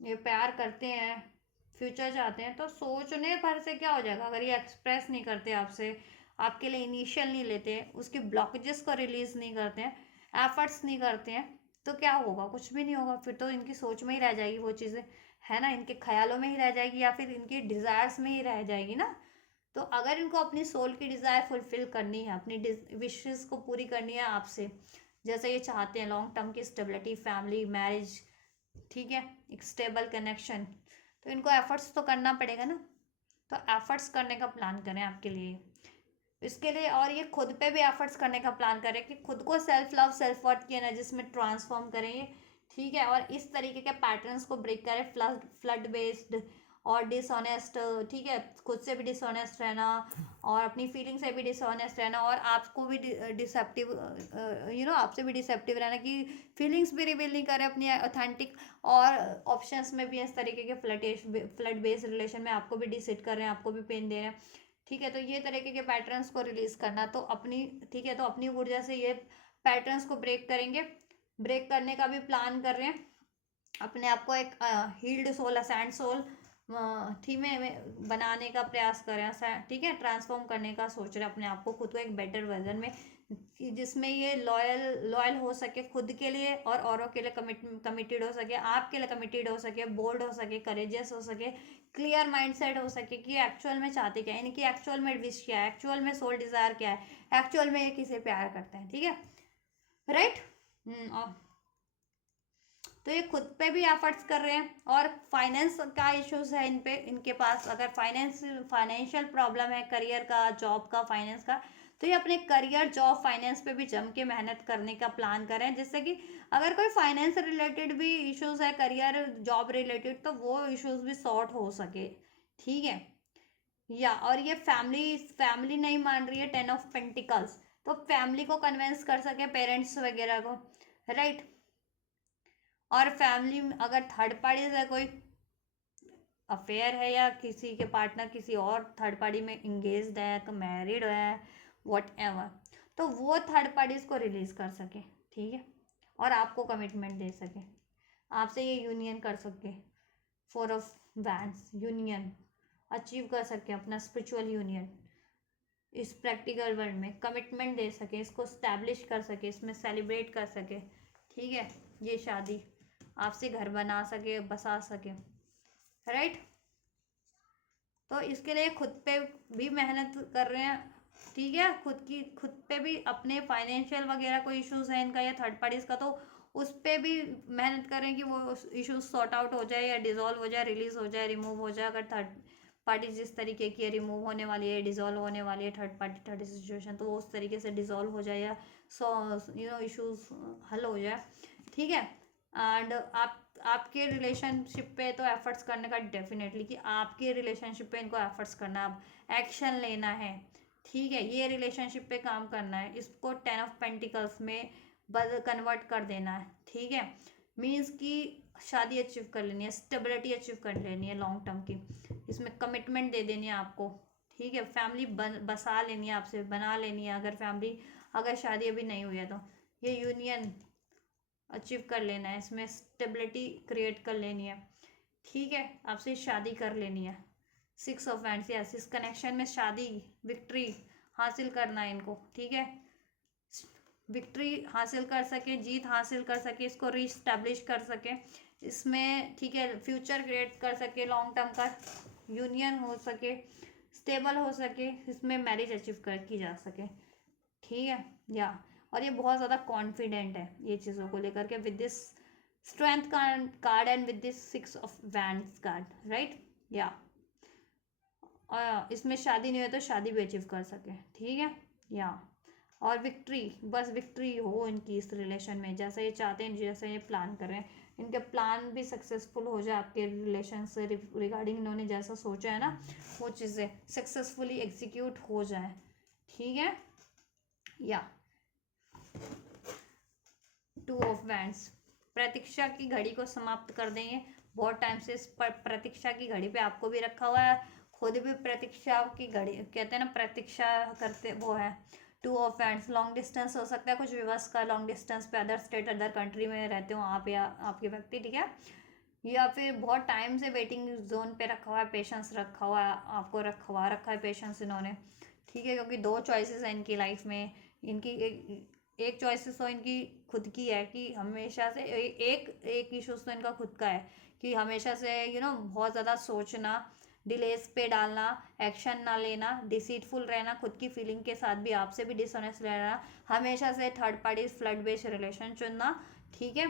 ये प्यार करते हैं, फ्यूचर चाहते हैं, तो सोचने भर से क्या हो जाएगा, अगर ये एक्सप्रेस नहीं करते आपसे, आपके लिए इनिशियल नहीं लेते, उसके ब्लॉकेजेस को रिलीज नहीं करते हैं, एफर्ट्स नहीं करते हैं, तो क्या होगा, कुछ भी नहीं होगा, फिर तो इनकी सोच में ही रह जाएगी वो चीज़ें, है ना, इनके ख्यालों में ही रह जाएगी, या फिर इनकी डिज़ायर्स में ही रह जाएगी ना। तो अगर इनको अपनी सोल की डिज़ायर फुलफिल करनी है, अपनी विशेस को पूरी करनी है आपसे, जैसे ये चाहते हैं लॉन्ग टर्म की स्टेबिलिटी, फैमिली, मैरिज, ठीक है, एक स्टेबल कनेक्शन, तो इनको एफर्ट्स तो करना पड़ेगा ना, तो एफर्ट्स करने का प्लान करें आपके लिए इसके लिए, और ये खुद पे भी एफर्ट्स करने का प्लान करें कि खुद को सेल्फ लव, सेल्फ वर्थ की एनर्जी में ट्रांसफॉर्म करें, ठीक है, और इस तरीके के पैटर्न्स को ब्रेक करें, फ्लड बेस्ड और डिसऑनेस्ट, ठीक है, खुद से भी डिसऑनेस्ट रहना और अपनी फीलिंग से भी डिसऑनेस्ट रहना, और आपको भी डिसेप्टिव, आपसे भी डिसेप्टिव रहना, कि फीलिंग्स भी रिवील नहीं करें अपनी ऑथेंटिक, और ऑप्शंस में भी इस तरीके के फ्लड बेस्ड रिलेशन में आपको भी डिसिट कर रहे हैं, आपको भी पेन दे रहे हैं, ठीक है, तो ये तरीके के पैटर्न्स को रिलीज करना, तो अपनी, ठीक है, तो अपनी ऊर्जा से ये पैटर्न्स को ब्रेक करेंगे, ब्रेक करने का भी प्लान कर रहे हैं, अपने आप को एक हील्ड सोल, असैंड सोल थीम में बनाने का प्रयास कर रहे हैं, ठीक है, ट्रांसफॉर्म करने का सोच रहे हैं अपने आप को, खुद को एक बेटर वर्जन में, जिसमें ये लॉयल हो सके खुद के लिए और औरों के लिए कमिटेड हो सके, आपके लिए कमिटेड हो सके, बोल्ड हो सके, करेजियस हो सके, क्लियर माइंडसेट हो सके कि एक्चुअल में चाहते क्या है, इनकी एक्चुअल में विश क्या है, एक्चुअल में सोल डिज़ायर क्या है, एक्चुअल में ये किसे प्यार करते हैं, ठीक है, राइट। तो ये खुद पे भी एफर्ट्स कर रहे हैं, और फाइनेंस का इश्यूज है इन पे, इनके पास अगर फाइनेंशियल प्रॉब्लम है, करियर का, जॉब का, फाइनेंस का, तो ये अपने करियर, जॉब, फाइनेंस पे भी जम के मेहनत करने का प्लान करें, जिससे कि अगर कोई फाइनेंस रिलेटेड भी इश्यूज है, करियर, जॉब रिलेटेड, तो वो इश्यूज भी सॉर्ट हो सके, ठीक है। या और ये फैमिली नहीं मान रही है, 10 ऑफ पेंटिकल्स, तो फैमिली को कन्विंस कर सके, पेरेंट्स वगैरह को, राइट। और फैमिली अगर थर्ड पार्टीज है कोई, अफेयर है या किसी के पार्टनर किसी और थर्ड पार्टी में इंगेज्ड है, मैरिड है, वॉट एवर, तो वो थर्ड पार्टीज को रिलीज कर सके, ठीक है, और आपको कमिटमेंट दे सके, आपसे ये यूनियन कर सके, 4 ऑफ वैंड्स यूनियन अचीव कर सके, अपना स्पिरिचुअल यूनियन इस प्रैक्टिकल वर्ल्ड में कमिटमेंट दे सके, इसको स्टैब्लिश कर सके, इसमें सेलिब्रेट कर सके, ठीक है, ये शादी आपसे घर बना सके, बसा सके, राइट। तो इसके लिए खुद पे भी मेहनत कर रहे हैं, ठीक है, खुद पे भी अपने फाइनेंशियल वगैरह कोई इश्यूज है इनका या थर्ड पार्टीज का, तो उस पे भी मेहनत करें कि वो इश्यूज सॉर्ट आउट हो जाए या डिजोल्व हो जाए, रिलीज हो जाए, रिमूव हो जाए। अगर थर्ड पार्टी जिस तरीके की रिमूव होने वाली है, डिजोल्व होने वाली है थर्ड पार्टी थर्ड सिचुएशन, तो वो उस तरीके से डिजोल्व हो जाए या इश्यूज हल हो जाए, ठीक है। एंड आपके रिलेशनशिप पे तो एफर्ट्स करने का डेफिनेटली कि आपके रिलेशनशिप पे इनको एफर्ट्स करना, अब एक्शन लेना है, ठीक है, ये रिलेशनशिप पे काम करना है, इसको 10 ऑफ पेंटिकल्स में कन्वर्ट कर देना है, ठीक है। मीन्स कि शादी अचीव कर लेनी है, स्टेबिलिटी अचीव कर लेनी है लॉन्ग टर्म की, इसमें कमिटमेंट दे देनी है आपको, ठीक है, फैमिली बसा लेनी है, आपसे बना लेनी है, अगर शादी अभी नहीं हुई है तो ये यूनियन अचीव कर लेना है, इसमें स्टेबिलिटी क्रिएट कर लेनी है, ठीक है, आपसे शादी कर लेनी है। 6 ऑफ वैंड्स, यस, इस कनेक्शन में शादी विक्ट्री हासिल करना है इनको, ठीक है, विक्ट्री हासिल कर सके, जीत हासिल कर सके, इसको रीस्टैब्लिश कर सके इसमें, ठीक है, फ्यूचर क्रिएट कर सके, लॉन्ग टर्म का यूनियन हो सके, स्टेबल हो सके, इसमें मैरिज अचीव कर की जा सके, ठीक है, या और ये बहुत ज़्यादा कॉन्फिडेंट है ये चीज़ों को लेकर के with this strength card and with this 6 of wands card, right, या इसमें शादी नहीं हो तो शादी भी अचीव कर सके, ठीक है, या और विक्ट्री, बस विक्ट्री हो इनकी इस रिलेशन में, जैसा ये चाहते हैं, जैसा ये प्लान कर रहे हैं, इनके प्लान भी सक्सेसफुल हो जाए आपके रिलेशन से रिगार्डिंग, इन्होंने जैसा सोचा है ना वो चीज़ें सक्सेसफुली एग्जीक्यूट हो जाए, ठीक है, या 2 ऑफ वैंड्स, प्रतीक्षा की घड़ी को समाप्त कर देंगे, बहुत टाइम से इस प्रतीक्षा की घड़ी पे आपको भी रखा हुआ है, खुद भी प्रतीक्षा की घड़ी कहते हैं ना, प्रतीक्षा करते वो है। 2 ऑफ वैंड्स, लॉन्ग डिस्टेंस हो सकता है, कुछ विवश का लॉन्ग डिस्टेंस पे अदर स्टेट अदर कंट्री में रहते हो आप या आपके व्यक्ति, ठीक है, या फिर बहुत टाइम से वेटिंग जोन पे रखा हुआ है, पेशेंस रखा हुआ है, आपको रखा है पेशेंस इन्होंने, ठीक है, क्योंकि 2 चॉइसेस हैं इनकी लाइफ में, इनकी एक चॉइसेस तो इनकी खुद की है कि हमेशा से एक इशूज़ तो इनका खुद का है कि हमेशा से बहुत ज़्यादा सोचना, डिलेस पे डालना, एक्शन ना लेना, डिसीटफुल रहना, खुद की फीलिंग के साथ भी आपसे भी डिसऑनेस्ट रहना, हमेशा से third party flood based relation चुनना, ठीक है,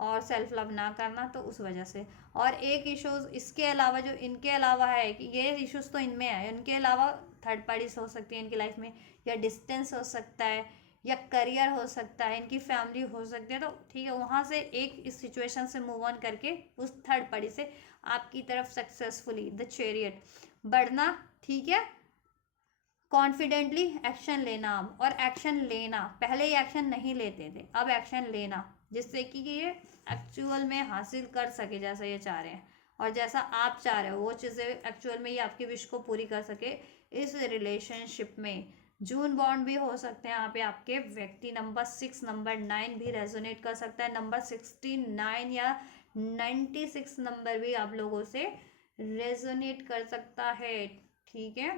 और सेल्फ लव ना करना, तो उस वजह से। और एक इश्यूज इसके अलावा जो इनके अलावा है कि ये इश्यूज तो इनमें है, इनके अलावा थर्ड पार्टीज हो सकती है इनकी लाइफ में, या डिस्टेंस हो सकता है, या करियर हो सकता है, इनकी फैमिली हो सकती है, तो ठीक है, वहाँ से एक इस सिचुएशन से मूव ऑन करके उस थर्ड पार्टी से आपकी तरफ सक्सेसफुली द चैरियट बढ़ना, ठीक है, कॉन्फिडेंटली एक्शन लेना, अब और एक्शन लेना, पहले ही एक्शन नहीं लेते थे, अब एक्शन लेना, जिससे कि ये एक्चुअल में हासिल कर सके जैसा ये चाह रहे हैं, और जैसा आप चाह रहे हो वो चीज़ें एक्चुअल में ये आपकी विश को पूरी कर सके इस रिलेशनशिप में। जून बॉन्ड भी हो सकते हैं यहाँ पे आपके व्यक्ति, नंबर 6 नंबर 9 भी रेजोनेट कर सकता है, नंबर 69 या 96 नंबर भी आप लोगों से रेजोनेट कर सकता है, ठीक है,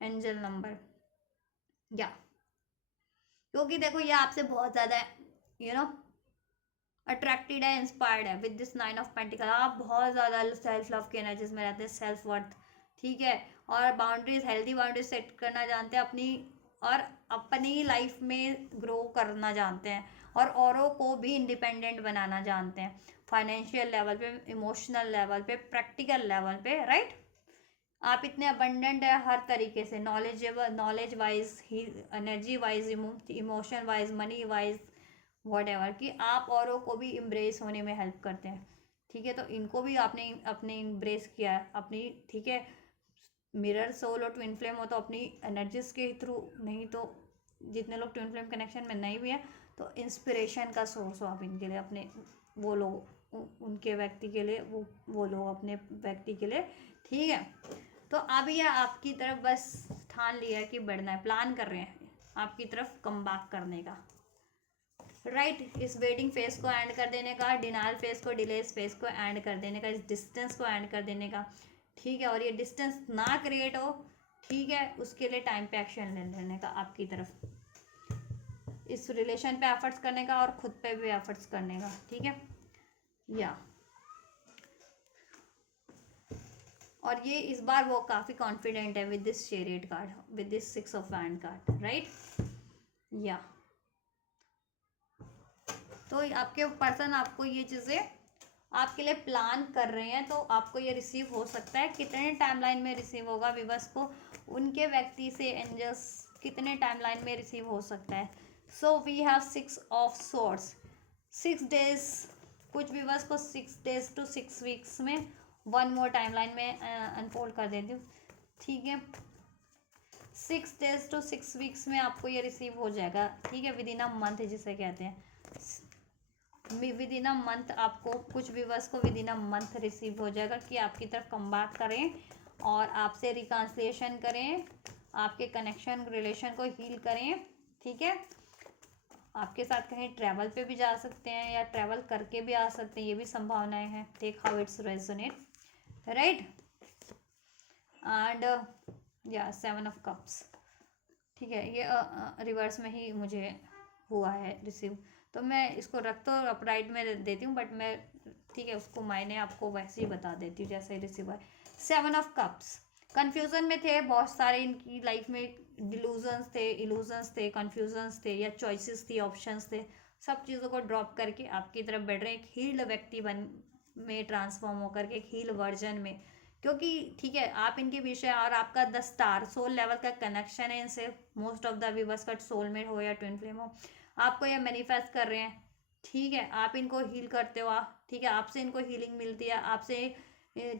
एंजल नंबर, या क्योंकि देखो ये आपसे बहुत ज़्यादा यू नो अट्रैक्टेड है, इंस्पायर्ड है विद दिस 9 ऑफ पेंटिकल, आप बहुत ज़्यादा सेल्फ लव के एनर्जीज में रहते हैं, सेल्फ वर्थ, ठीक है, और बाउंड्रीज, हेल्दी बाउंड्रीज सेट करना जानते हैं अपनी, और अपनी लाइफ में ग्रो करना जानते हैं, और औरों को भी इंडिपेंडेंट बनाना जानते हैं, फाइनेंशियल लेवल पे, इमोशनल लेवल पे, प्रैक्टिकल लेवल पे, राइट। आप इतने अबंडेंट है हर तरीके से, knowledge wise, energy wise, emotion wise, money wise, what ever, कि आप औरों को भी इम्ब्रेस होने में हेल्प करते हैं, ठीक है, तो इनको भी आपने अपने इम्ब्रेस किया है अपनी, ठीक है, मिरर सोल और ट्विन फ्लेम हो तो अपनी एनर्जीज के थ्रू, नहीं तो जितने लोग ट्विन फ्लेम कनेक्शन में नहीं भी हैं तो इंस्पिरेशन का सोर्स हो आप इनके लिए, अपने वो लोग उनके व्यक्ति के लिए, वो लोग अपने व्यक्ति के लिए, ठीक है। तो अब ये आपकी तरफ बस ठान लिया है कि बढ़ना है, प्लान कर रहे हैं आपकी तरफ कम बैक करने का, राइट। इस वेटिंग फेज को एंड कर देने का, डिनायल फेज को, डिलेस फेज को एंड कर देने का, इस डिस्टेंस को एंड कर देने का, ठीक है। और ये डिस्टेंस ना क्रिएट हो, ठीक है, उसके लिए टाइम पे एक्शन ले लेने का आपकी तरफ, इस रिलेशन पे एफर्ट्स करने का और खुद पे भी एफर्ट्स करने का, ठीक है। या और ये इस बार वो काफ़ी कॉन्फिडेंट है with this chariot card, with this 6 of wand card, right. या तो आपके पर्सन आपको ये चीज़ें आपके लिए प्लान कर रहे हैं, तो आपको ये रिसीव हो सकता है। कितने टाइमलाइन में रिसीव होगा विवर्स को उनके व्यक्ति से एंजल्स कितने टाइमलाइन में रिसीव हो सकता है। So we have 6 of swords, 6 days, कुछ विवर्स को 6 डेज टू 6 वीक्स में, वन मोर टाइमलाइन में अनफोल्ड कर देती हूँ, ठीक है। 6 डेज टू 6 वीक्स में आपको ये रिसीव हो जाएगा, ठीक है, विद इन अ मंथ जिसे कहते हैं, विद इन अ मंथ आपको, कुछ व्यूवर्स को with in a month receive हो जाएगा कि आपकी तरफ कम बैक करें और आपसे रिकन्सिलिएशन करें, आपके कनेक्शन रिलेशन को हील करें, ठीक है। आपके साथ कहीं ट्रैवल पे भी जा सकते हैं या ट्रैवल करके भी आ सकते हैं, ये भी संभावनाएं हैं। Take how it's resonate, right. And या 7 ऑफ कप्स, ठीक है, ये रिवर्स में ही मुझे हुआ है रिसीव, तो मैं इसको रख तो अपराइट में देती हूँ, बट मैं, ठीक है, उसको मायने आपको वैसे ही बता देती हूँ जैसे ही रिसीव है। 7 ऑफ कप्स, कन्फ्यूज़न में थे बहुत सारे, इनकी लाइफ में डिलूजन्स थे, इल्यूजन्स थे, कन्फ्यूजन्स थे या चॉइसेस थी, ऑप्शंस थे, सब चीज़ों को ड्रॉप करके आपकी तरफ बढ़ रहे हैं, एक हील्ड व्यक्ति बन में ट्रांसफॉर्म होकर के, एक हील्ड वर्जन में, क्योंकि ठीक है आप इनके विषय और आपका 10 स्टार सोल लेवल का कनेक्शन है इनसे, मोस्ट ऑफ द व्यूवर्स का सोलमेट हो या ट्विन फ्लेम हो, आपको यह मैनिफेस्ट कर रहे हैं, ठीक है। आप इनको हील करते हो, ठीक है, आपसे इनको हीलिंग मिलती है, आपसे,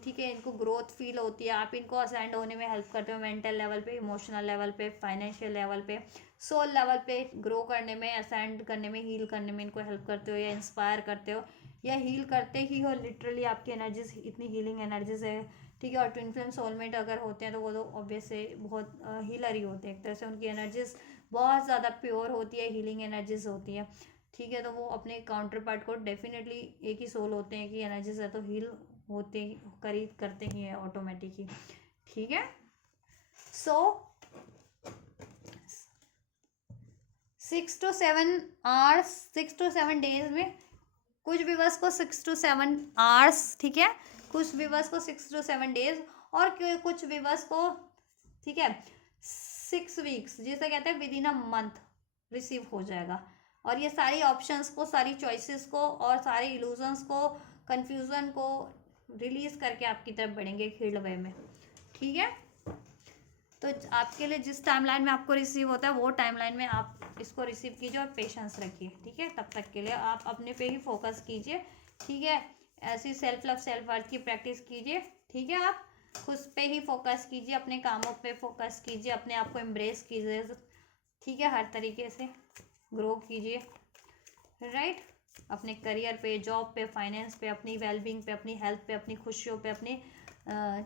ठीक है, इनको ग्रोथ फील होती है, आप इनको असेंड होने में हेल्प करते हो, मेंटल लेवल पे, इमोशनल लेवल पे, फाइनेंशियल लेवल पे, सोल लेवल पे ग्रो करने में, असेंड करने में, हील करने में इनको हेल्प करते हो या इंस्पायर करते हो या हील करते ही हो, लिटरली आपकी एनर्जीज इतनी हीलिंग एनर्जीज है, ठीक है। और ट्विन फ्लेम सोलमेट अगर होते हैं तो वो तो ऑब्वियसली बहुत हीलर ही होते हैं, एक तरह से उनकी एनर्जीज बहुत ज़्यादा प्योर होती है, हीलिंग एनर्जीज होती है, ठीक है। तो वो अपने काउंटर पार्ट को डेफिनेटली, एक ही सोल होते हैं कि एनर्जीज है तो हील होते ही करते ही है ऑटोमेटिक ही, ठीक है। सो 6 to 7 आवर्स, 6 to 7 डेज में कुछ व्यूवर्स को 6 to 7 आवर्स, ठीक है, कुछ व्यूवर्स को 6 to 7 डेज और कुछ व्यूवर्स को, ठीक है, 6 वीक्स जिसे कहते हैं with in a month receive हो जाएगा। और ये सारी ऑप्शंस को, सारी चॉइसेस को और सारे इल्यूजन्स को, कंफ्यूजन को रिलीज करके आपकी तरफ बढ़ेंगे हील्ड वे में, ठीक है। तो आपके लिए जिस टाइमलाइन में आपको रिसीव होता है वो टाइमलाइन में आप इसको रिसीव कीजिए और पेशेंस रखिए, ठीक है। तब तक के लिए आप अपने पे ही फोकस कीजिए, ठीक है। ऐसी सेल्फ लव, सेल्फ वर्थ की प्रैक्टिस कीजिए, ठीक है। आप खुद पे ही फोकस कीजिए, अपने कामों पे फोकस कीजिए, अपने आप को एम्ब्रेस कीजिए, ठीक है, हर तरीके से ग्रो कीजिए, राइट। अपने करियर पे, जॉब पे, फाइनेंस पे, अपनी वेलबींग पे, अपनी हेल्थ पे, अपनी खुशियों पे, अपने,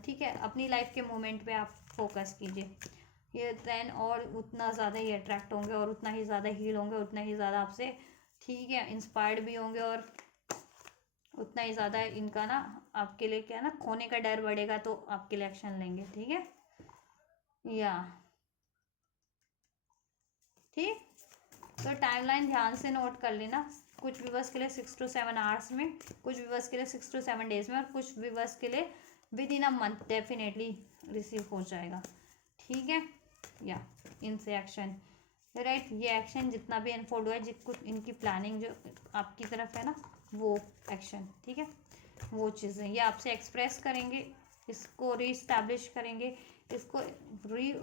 ठीक है, अपनी लाइफ के मोमेंट पे आप फोकस कीजिए, ये देन और उतना ज़्यादा ही अट्रैक्ट होंगे और उतना ही ज़्यादा हील होंगे, उतना ही ज़्यादा आपसे, ठीक है, इंस्पायर्ड भी होंगे और उतना ही ज़्यादा इनका ना आपके लिए क्या है ना, खोने का डर बढ़ेगा तो आपके लिए एक्शन लेंगे, ठीक है। या ठीक, तो टाइमलाइन ध्यान से नोट कर लेना, कुछ व्यूवर्स के लिए 6 to 7 आवर्स में, कुछ व्यूवर्स के लिए 6 to 7 डेज में और कुछ व्यूवर्स के लिए with in a month definitely receive हो जाएगा, ठीक है। या इनसे एक्शन, राइट, ये एक्शन जितना भी अनफोल्ड हुआ है, जिनको इनकी प्लानिंग जो आपकी तरफ है ना, वो एक्शन, ठीक है, वो चीज़ें ये आपसे एक्सप्रेस करेंगे, इसको रीस्टैब्लिश करेंगे, इसको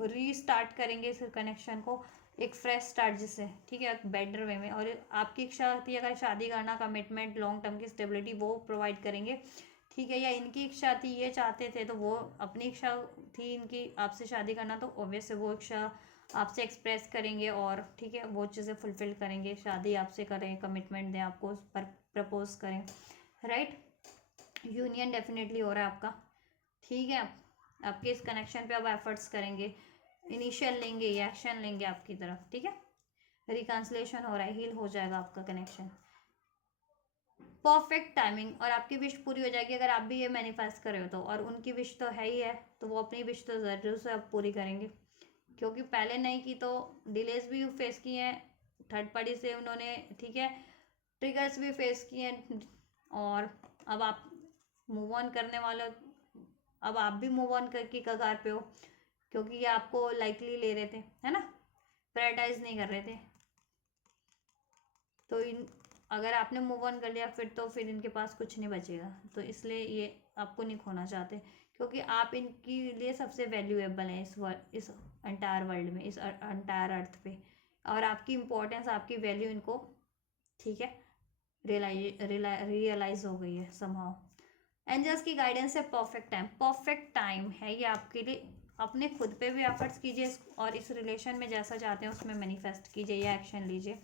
री स्टार्ट करेंगे, इस कनेक्शन को एक फ्रेश स्टार्ट जिससे, ठीक है, एक बेटर वे में। और आपकी इच्छा थी अगर शादी करना, कमिटमेंट, लॉन्ग टर्म की स्टेबिलिटी वो प्रोवाइड करेंगे, ठीक है। या इनकी इच्छा थी, ये चाहते थे, तो वो अपनी इच्छा थी इनकी आपसे शादी करना, तो ऑब्वियस है वो इच्छा आपसे एक्सप्रेस करेंगे और, ठीक है, वो चीज़ें फुलफिल करेंगे, शादी आपसे करें, कमिटमेंट दें आपको, पर प्रपोज करें, राइट। यूनियन डेफिनेटली हो रहा है आपका, ठीक है। आपके इस कनेक्शन पे अब एफर्ट्स करेंगे, इनिशियल लेंगे या एक्शन लेंगे आपकी तरफ, ठीक है। रिकन्सिलेशन हो रहा है, हील हो जाएगा आपका कनेक्शन, परफेक्ट टाइमिंग, और आपकी विश पूरी हो जाएगी अगर आप भी ये मैनिफेस्ट कर रहे हो तो। और उनकी विश तो है ही है, तो वो अपनी विश तो ज़रूर से अब पूरी करेंगे, क्योंकि पहले नहीं की तो डिलेज भी फेस किए हैं थर्ड पार्टी से उन्होंने, ठीक है। ट्रिगर्स भी फेस किए हैं, और अब आप मूव ऑन करने वाले हो। अब आप भी मूव ऑन करके कगार पे हो, क्योंकि ये आपको लाइकली ले रहे थे, है ना, प्रायोरिटाइज नहीं कर रहे थे। तो इन अगर आपने मूव ऑन कर लिया फिर इनके पास कुछ नहीं बचेगा, तो इसलिए ये आपको नहीं खोना चाहते, क्योंकि आप इनके लिए सबसे वैल्यूएबल हैं इस एंटायर वर्ल्ड में, इस एंटायर अर्थ पे। और आपकी इम्पोर्टेंस, आपकी वैल्यू इनको, ठीक है, रियलाइज हो गई है समहाउ। एंजल्स की गाइडेंस है परफेक्ट टाइम है ये आपके लिए। अपने खुद पे भी एफर्ट्स कीजिए, और इस रिलेशन में जैसा चाहते हैं उसमें मैनिफेस्ट कीजिए या एक्शन लीजिए,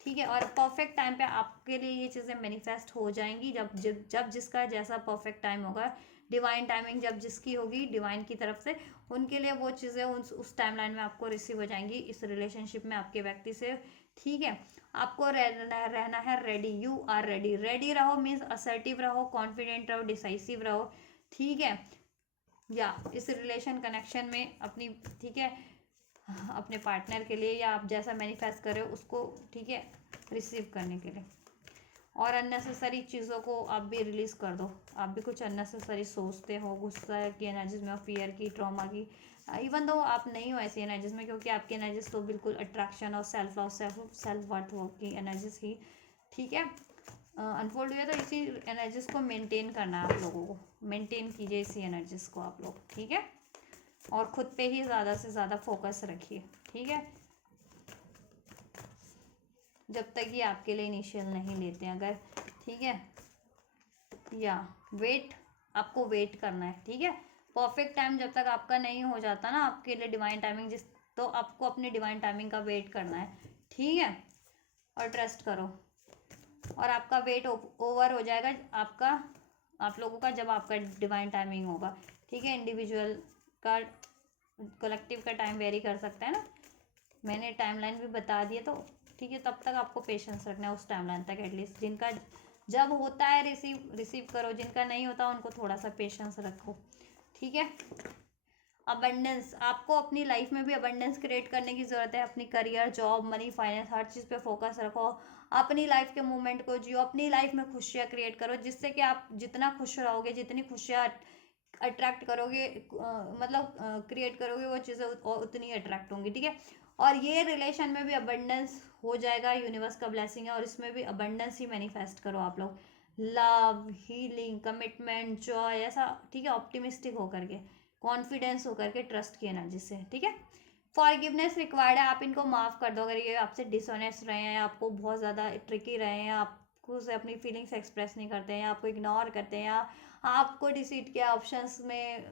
ठीक है। और परफेक्ट टाइम पे आपके लिए ये चीज़ें मैनिफेस्ट हो जाएंगी, जब जिसका जैसा परफेक्ट टाइम होगा, डिवाइन टाइमिंग जब जिसकी होगी डिवाइन की तरफ से, उनके लिए वो चीज़ें उस टाइमलाइन में आपको रिसीव हो जाएंगी इस रिलेशनशिप में आपके व्यक्ति से, ठीक है। आपको रहना है ready, you are ready. Ready रहो मीन्स असर्टिव रहो, कॉन्फिडेंट रहो, डिसाइसिव रहो, ठीक है। या इस रिलेशन कनेक्शन में अपनी, ठीक है, अपने पार्टनर के लिए, या आप जैसा मैनिफेस्ट कर रहे हो उसको, ठीक है, रिसीव करने के लिए। और अननेसेसरी चीज़ों को आप भी रिलीज़ कर दो। आप भी कुछ अननेसेसरी सोचते हो, गुस्सा की एनर्जीज में, फियर की, ट्रॉमा की, इवन दो आप नहीं हो ऐसी एनर्जीज में, क्योंकि आपकी एनर्जीज तो बिल्कुल अट्रैक्शन और सेल्फ लव, सेल्फ वर्थ की एनर्जीज ही, ठीक है, अनफोल्ड हुई है। तो इसी एनर्जीज को मेंटेन करना है आप लोगों को, मेंटेन कीजिए इसी एनर्जीज को आप लोग, ठीक है। और खुद पे ही ज़्यादा से ज़्यादा फोकस रखिए, ठीक है, जब तक ये आपके लिए इनिशियल नहीं लेते हैं अगर, ठीक है। या वेट, आपको वेट करना है, ठीक है। परफेक्ट टाइम जब तक आपका नहीं हो जाता ना आपके लिए डिवाइन टाइमिंग, तो आपको अपनी डिवाइन टाइमिंग का वेट करना है, ठीक है। और ट्रस्ट करो, और आपका वेट ओवर हो जाएगा आपका, आप लोगों का, जब आपका डिवाइन टाइमिंग होगा, ठीक है। इंडिविजुअल का, कलेक्टिव का टाइम वेरी कर सकता है ना, मैंने टाइमलाइन भी बता दिया, तो ठीक है, तब तक आपको पेशेंस रखना है उस टाइमलाइन तक एटलीस्ट। जिनका जब होता है रिसीव करो, जिनका नहीं होता उनको थोड़ा सा पेशेंस रखो, ठीक है। अबंडेंस, आपको अपनी लाइफ में भी अबंडेंस क्रिएट करने की ज़रूरत है। अपनी करियर, जॉब, मनी, फाइनेंस, हर चीज़ पे फोकस रखो। अपनी लाइफ के मोमेंट को जियो, अपनी लाइफ में खुशियाँ क्रिएट करो, जिससे कि आप जितना खुश रहोगे, जितनी खुशियाँ अट्रैक्ट करोगे, मतलब क्रिएट करोगे, वो चीज़ें उतनी अट्रैक्ट होंगी, ठीक है। और ये रिलेशन में भी अबंडेंस हो जाएगा, यूनिवर्स का ब्लेसिंग है, और इसमें भी अबंडेंस ही मैनिफेस्ट करो आप लोग। लव, हीलिंग, कमिटमेंट, जॉय, ऐसा, ठीक है, ऑप्टिमिस्टिक होकर के, कॉन्फिडेंस होकर के, ट्रस्ट की एनर्जी से, ठीक है। फॉरगिवनेस रिक्वायर्ड है, आप इनको माफ़ कर दो अगर ये आपसे डिसऑनेस्ट रहे हैं, आपको बहुत ज़्यादा ट्रिकी रहे हैं, आपको से अपनी फीलिंग्स एक्सप्रेस नहीं करते हैं, आपको इग्नोर करते हैं, या आपको डिसीट किया, ऑप्शंस में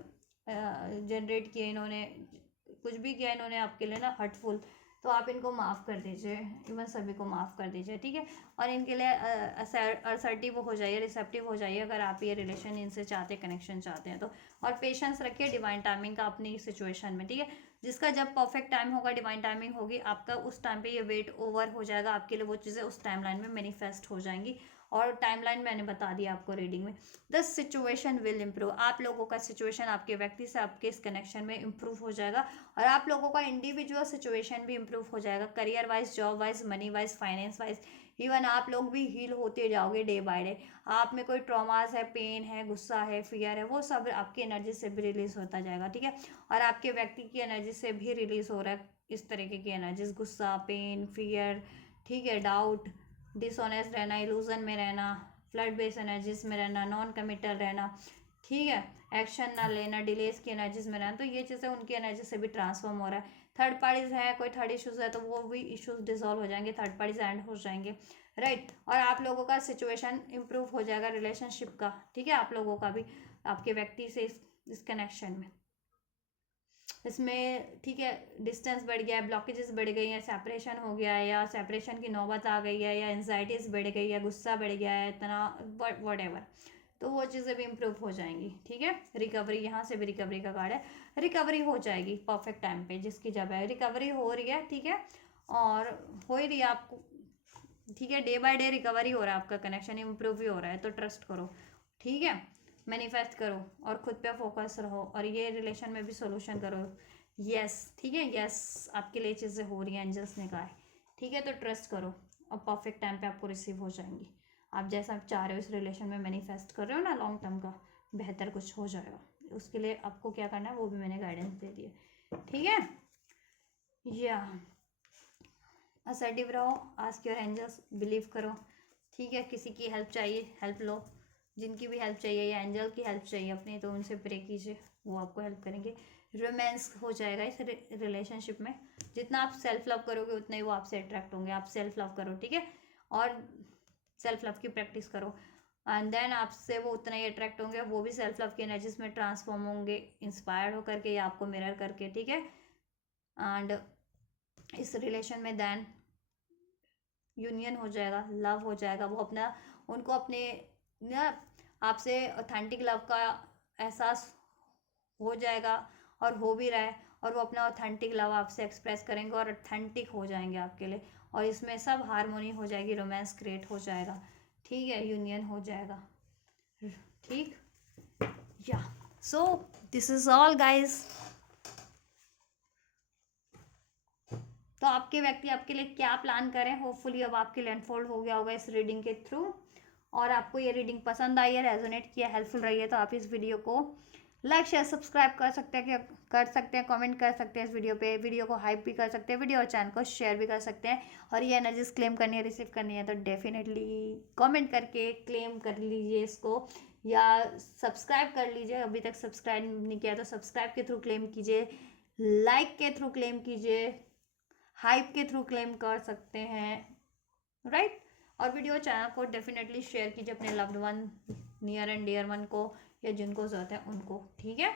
जनरेट किए इन्होंने, कुछ भी किया इन्होंने आपके लिए ना हर्टफुल, तो आप इनको माफ़ कर दीजिए, इवन सभी को माफ़ कर दीजिए, ठीक है। और इनके लिए असर्टिव हो जाइए, रिसेप्टिव हो जाइए अगर आप ये रिलेशन इनसे चाहते, कनेक्शन चाहते हैं तो। और पेशेंस रखिए डिवाइन टाइमिंग का अपनी सिचुएशन में, ठीक है। जिसका जब परफेक्ट टाइम होगा, डिवाइन टाइमिंग होगी आपका, उस टाइम पे ये वेट ओवर हो जाएगा आपके लिए, वो चीज़ें उस टाइमलाइन में मैनिफेस्ट हो जाएंगी। और टाइमलाइन मैंने बता दिया आपको रीडिंग में। द सिचुएशन विल इम्प्रूव, आप लोगों का सिचुएशन आपके व्यक्ति से आपके इस कनेक्शन में इम्प्रूव हो जाएगा, और आप लोगों का इंडिविजुअल सिचुएशन भी इम्प्रूव हो जाएगा, career wise, job wise, money wise, finance wise. Even आप लोग भी हील होते जाओगे डे बाय डे। आप में कोई ट्रॉमास है, पेन है, गुस्सा है, फियर है, वो सब आपकी एनर्जी से भी रिलीज होता जाएगा, ठीक है। और आपके व्यक्ति की एनर्जी से भी रिलीज हो रहा है इस तरीके की एनर्जीज, गुस्सा, पेन, फियर, ठीक है, डाउट, डिसऑनेस्ट रहना, इल्यूजन में रहना, फ्लड बेस एनर्जीज में रहना, नॉन कमिटल रहना, ठीक है, एक्शन ना लेना, डिलेज की एनर्जीज में रहना, तो ये चीज़ें उनकी एनर्जी से भी ट्रांसफॉर्म हो रहा है। थर्ड पार्टीज है, कोई थर्ड इश्यूज है तो वो भी इश्यूज डिसॉल्व हो जाएंगे, थर्ड पार्टीज एंड हो जाएंगे, राइट। और आप लोगों का सिचुएशन इंप्रूव हो जाएगा रिलेशनशिप का, ठीक है, आप लोगों का भी, आपके व्यक्ति से इस कनेक्शन में। इसमें, ठीक है, डिस्टेंस बढ़ गया है, ब्लॉकेजेस बढ़ गई हैं, सेपरेशन हो गया है, या सेपरेशन की नौबत आ गई है, या एनजाइटीज़ बढ़ गई है, गुस्सा बढ़ गया है, इतना वट एवर, तो वो चीज़ें भी इम्प्रूव हो जाएंगी। ठीक है, रिकवरी, यहाँ से भी रिकवरी का कार्ड है, रिकवरी हो जाएगी परफेक्ट टाइम पे, जिसकी जब है रिकवरी हो रही है। ठीक है, और हो ही रही है आपको। ठीक है, डे बाय डे रिकवरी हो रहा है, आपका कनेक्शन इम्प्रूव ही हो रहा है, तो ट्रस्ट करो। ठीक है, मैनिफेस्ट करो और खुद पे फोकस रहो, और ये रिलेशन में भी सोल्यूशन करो। यस, ठीक है, यस, आपके लिए चीज़ें हो रही हैं, एंजल्स ने कहा है। ठीक है, तो ट्रस्ट करो और परफेक्ट टाइम पे आपको रिसीव हो जाएंगी। आप जैसा आप चाह रहे हो इस रिलेशन में मैनिफेस्ट कर रहे हो ना, लॉन्ग टर्म का बेहतर कुछ हो जाएगा। उसके लिए आपको क्या करना है वो भी मैंने गाइडेंस दे दिया। ठीक है, या असर्टिव रहो, आस्क योर एंजल्स, बिलीव करो। ठीक है, किसी की हेल्प चाहिए हेल्प लो, जिनकी भी हेल्प चाहिए या एंजल की हेल्प चाहिए अपनी, तो उनसे प्रे कीजिए, वो आपको हेल्प करेंगे। रोमांस हो जाएगा इस रिलेशनशिप में। जितना आप सेल्फ लव करोगे उतना ही वो आपसे अट्रैक्ट होंगे। आप सेल्फ लव करो, ठीक है, और सेल्फ लव की प्रैक्टिस करो, एंड देन आपसे वो उतना ही अट्रैक्ट होंगे। वो भी सेल्फ लव की एनर्जीज में ट्रांसफॉर्म होंगे, इंस्पायर्ड होकर के या आपको मिरर करके। ठीक है, एंड इस रिलेशन में देन यूनियन हो जाएगा, लव हो जाएगा। वो अपना, उनको अपने ना आपसे ऑथेंटिक लव का एहसास हो जाएगा, और हो भी रहा है, और वो अपना ऑथेंटिक लव आपसे एक्सप्रेस करेंगे और ऑथेंटिक हो जाएंगे आपके लिए, और इसमें सब हारमोनी हो जाएगी, रोमांस क्रिएट हो जाएगा। ठीक है, यूनियन हो जाएगा। ठीक, या so this is all guys. तो आपके व्यक्ति आपके लिए क्या प्लान करें, होपफुली अब आपके लिए अनफोल्ड हो गया होगा इस रीडिंग के थ्रू, और आपको ये रीडिंग पसंद आई है, रेजोनेट किया, हेल्पफुल रही है, तो आप इस वीडियो को लाइक शेयर सब्सक्राइब कर सकते हैं, कमेंट कर सकते हैं इस वीडियो पे, वीडियो को हाइप भी कर सकते हैं, वीडियो और चैनल को शेयर भी कर सकते हैं। और ये एनर्जीज क्लेम करनी है, रिसीव करनी है, तो डेफिनेटली कमेंट करके क्लेम कर लीजिए इसको, या सब्सक्राइब कर लीजिए। अभी तक सब्सक्राइब नहीं किया तो सब्सक्राइब के थ्रू क्लेम कीजिए, लाइक के थ्रू क्लेम कीजिए, हाइप के थ्रू क्लेम कर सकते हैं, राइट। और वीडियो चैनल को डेफिनेटली शेयर कीजिए अपने loved one, near and dear one को, या जिनको ज़रूरत है उनको। ठीक है,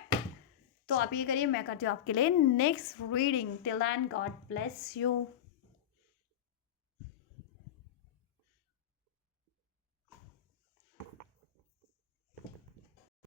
तो आप ये करिए, मैं करती हूँ आपके लिए next reading. Till then God bless you.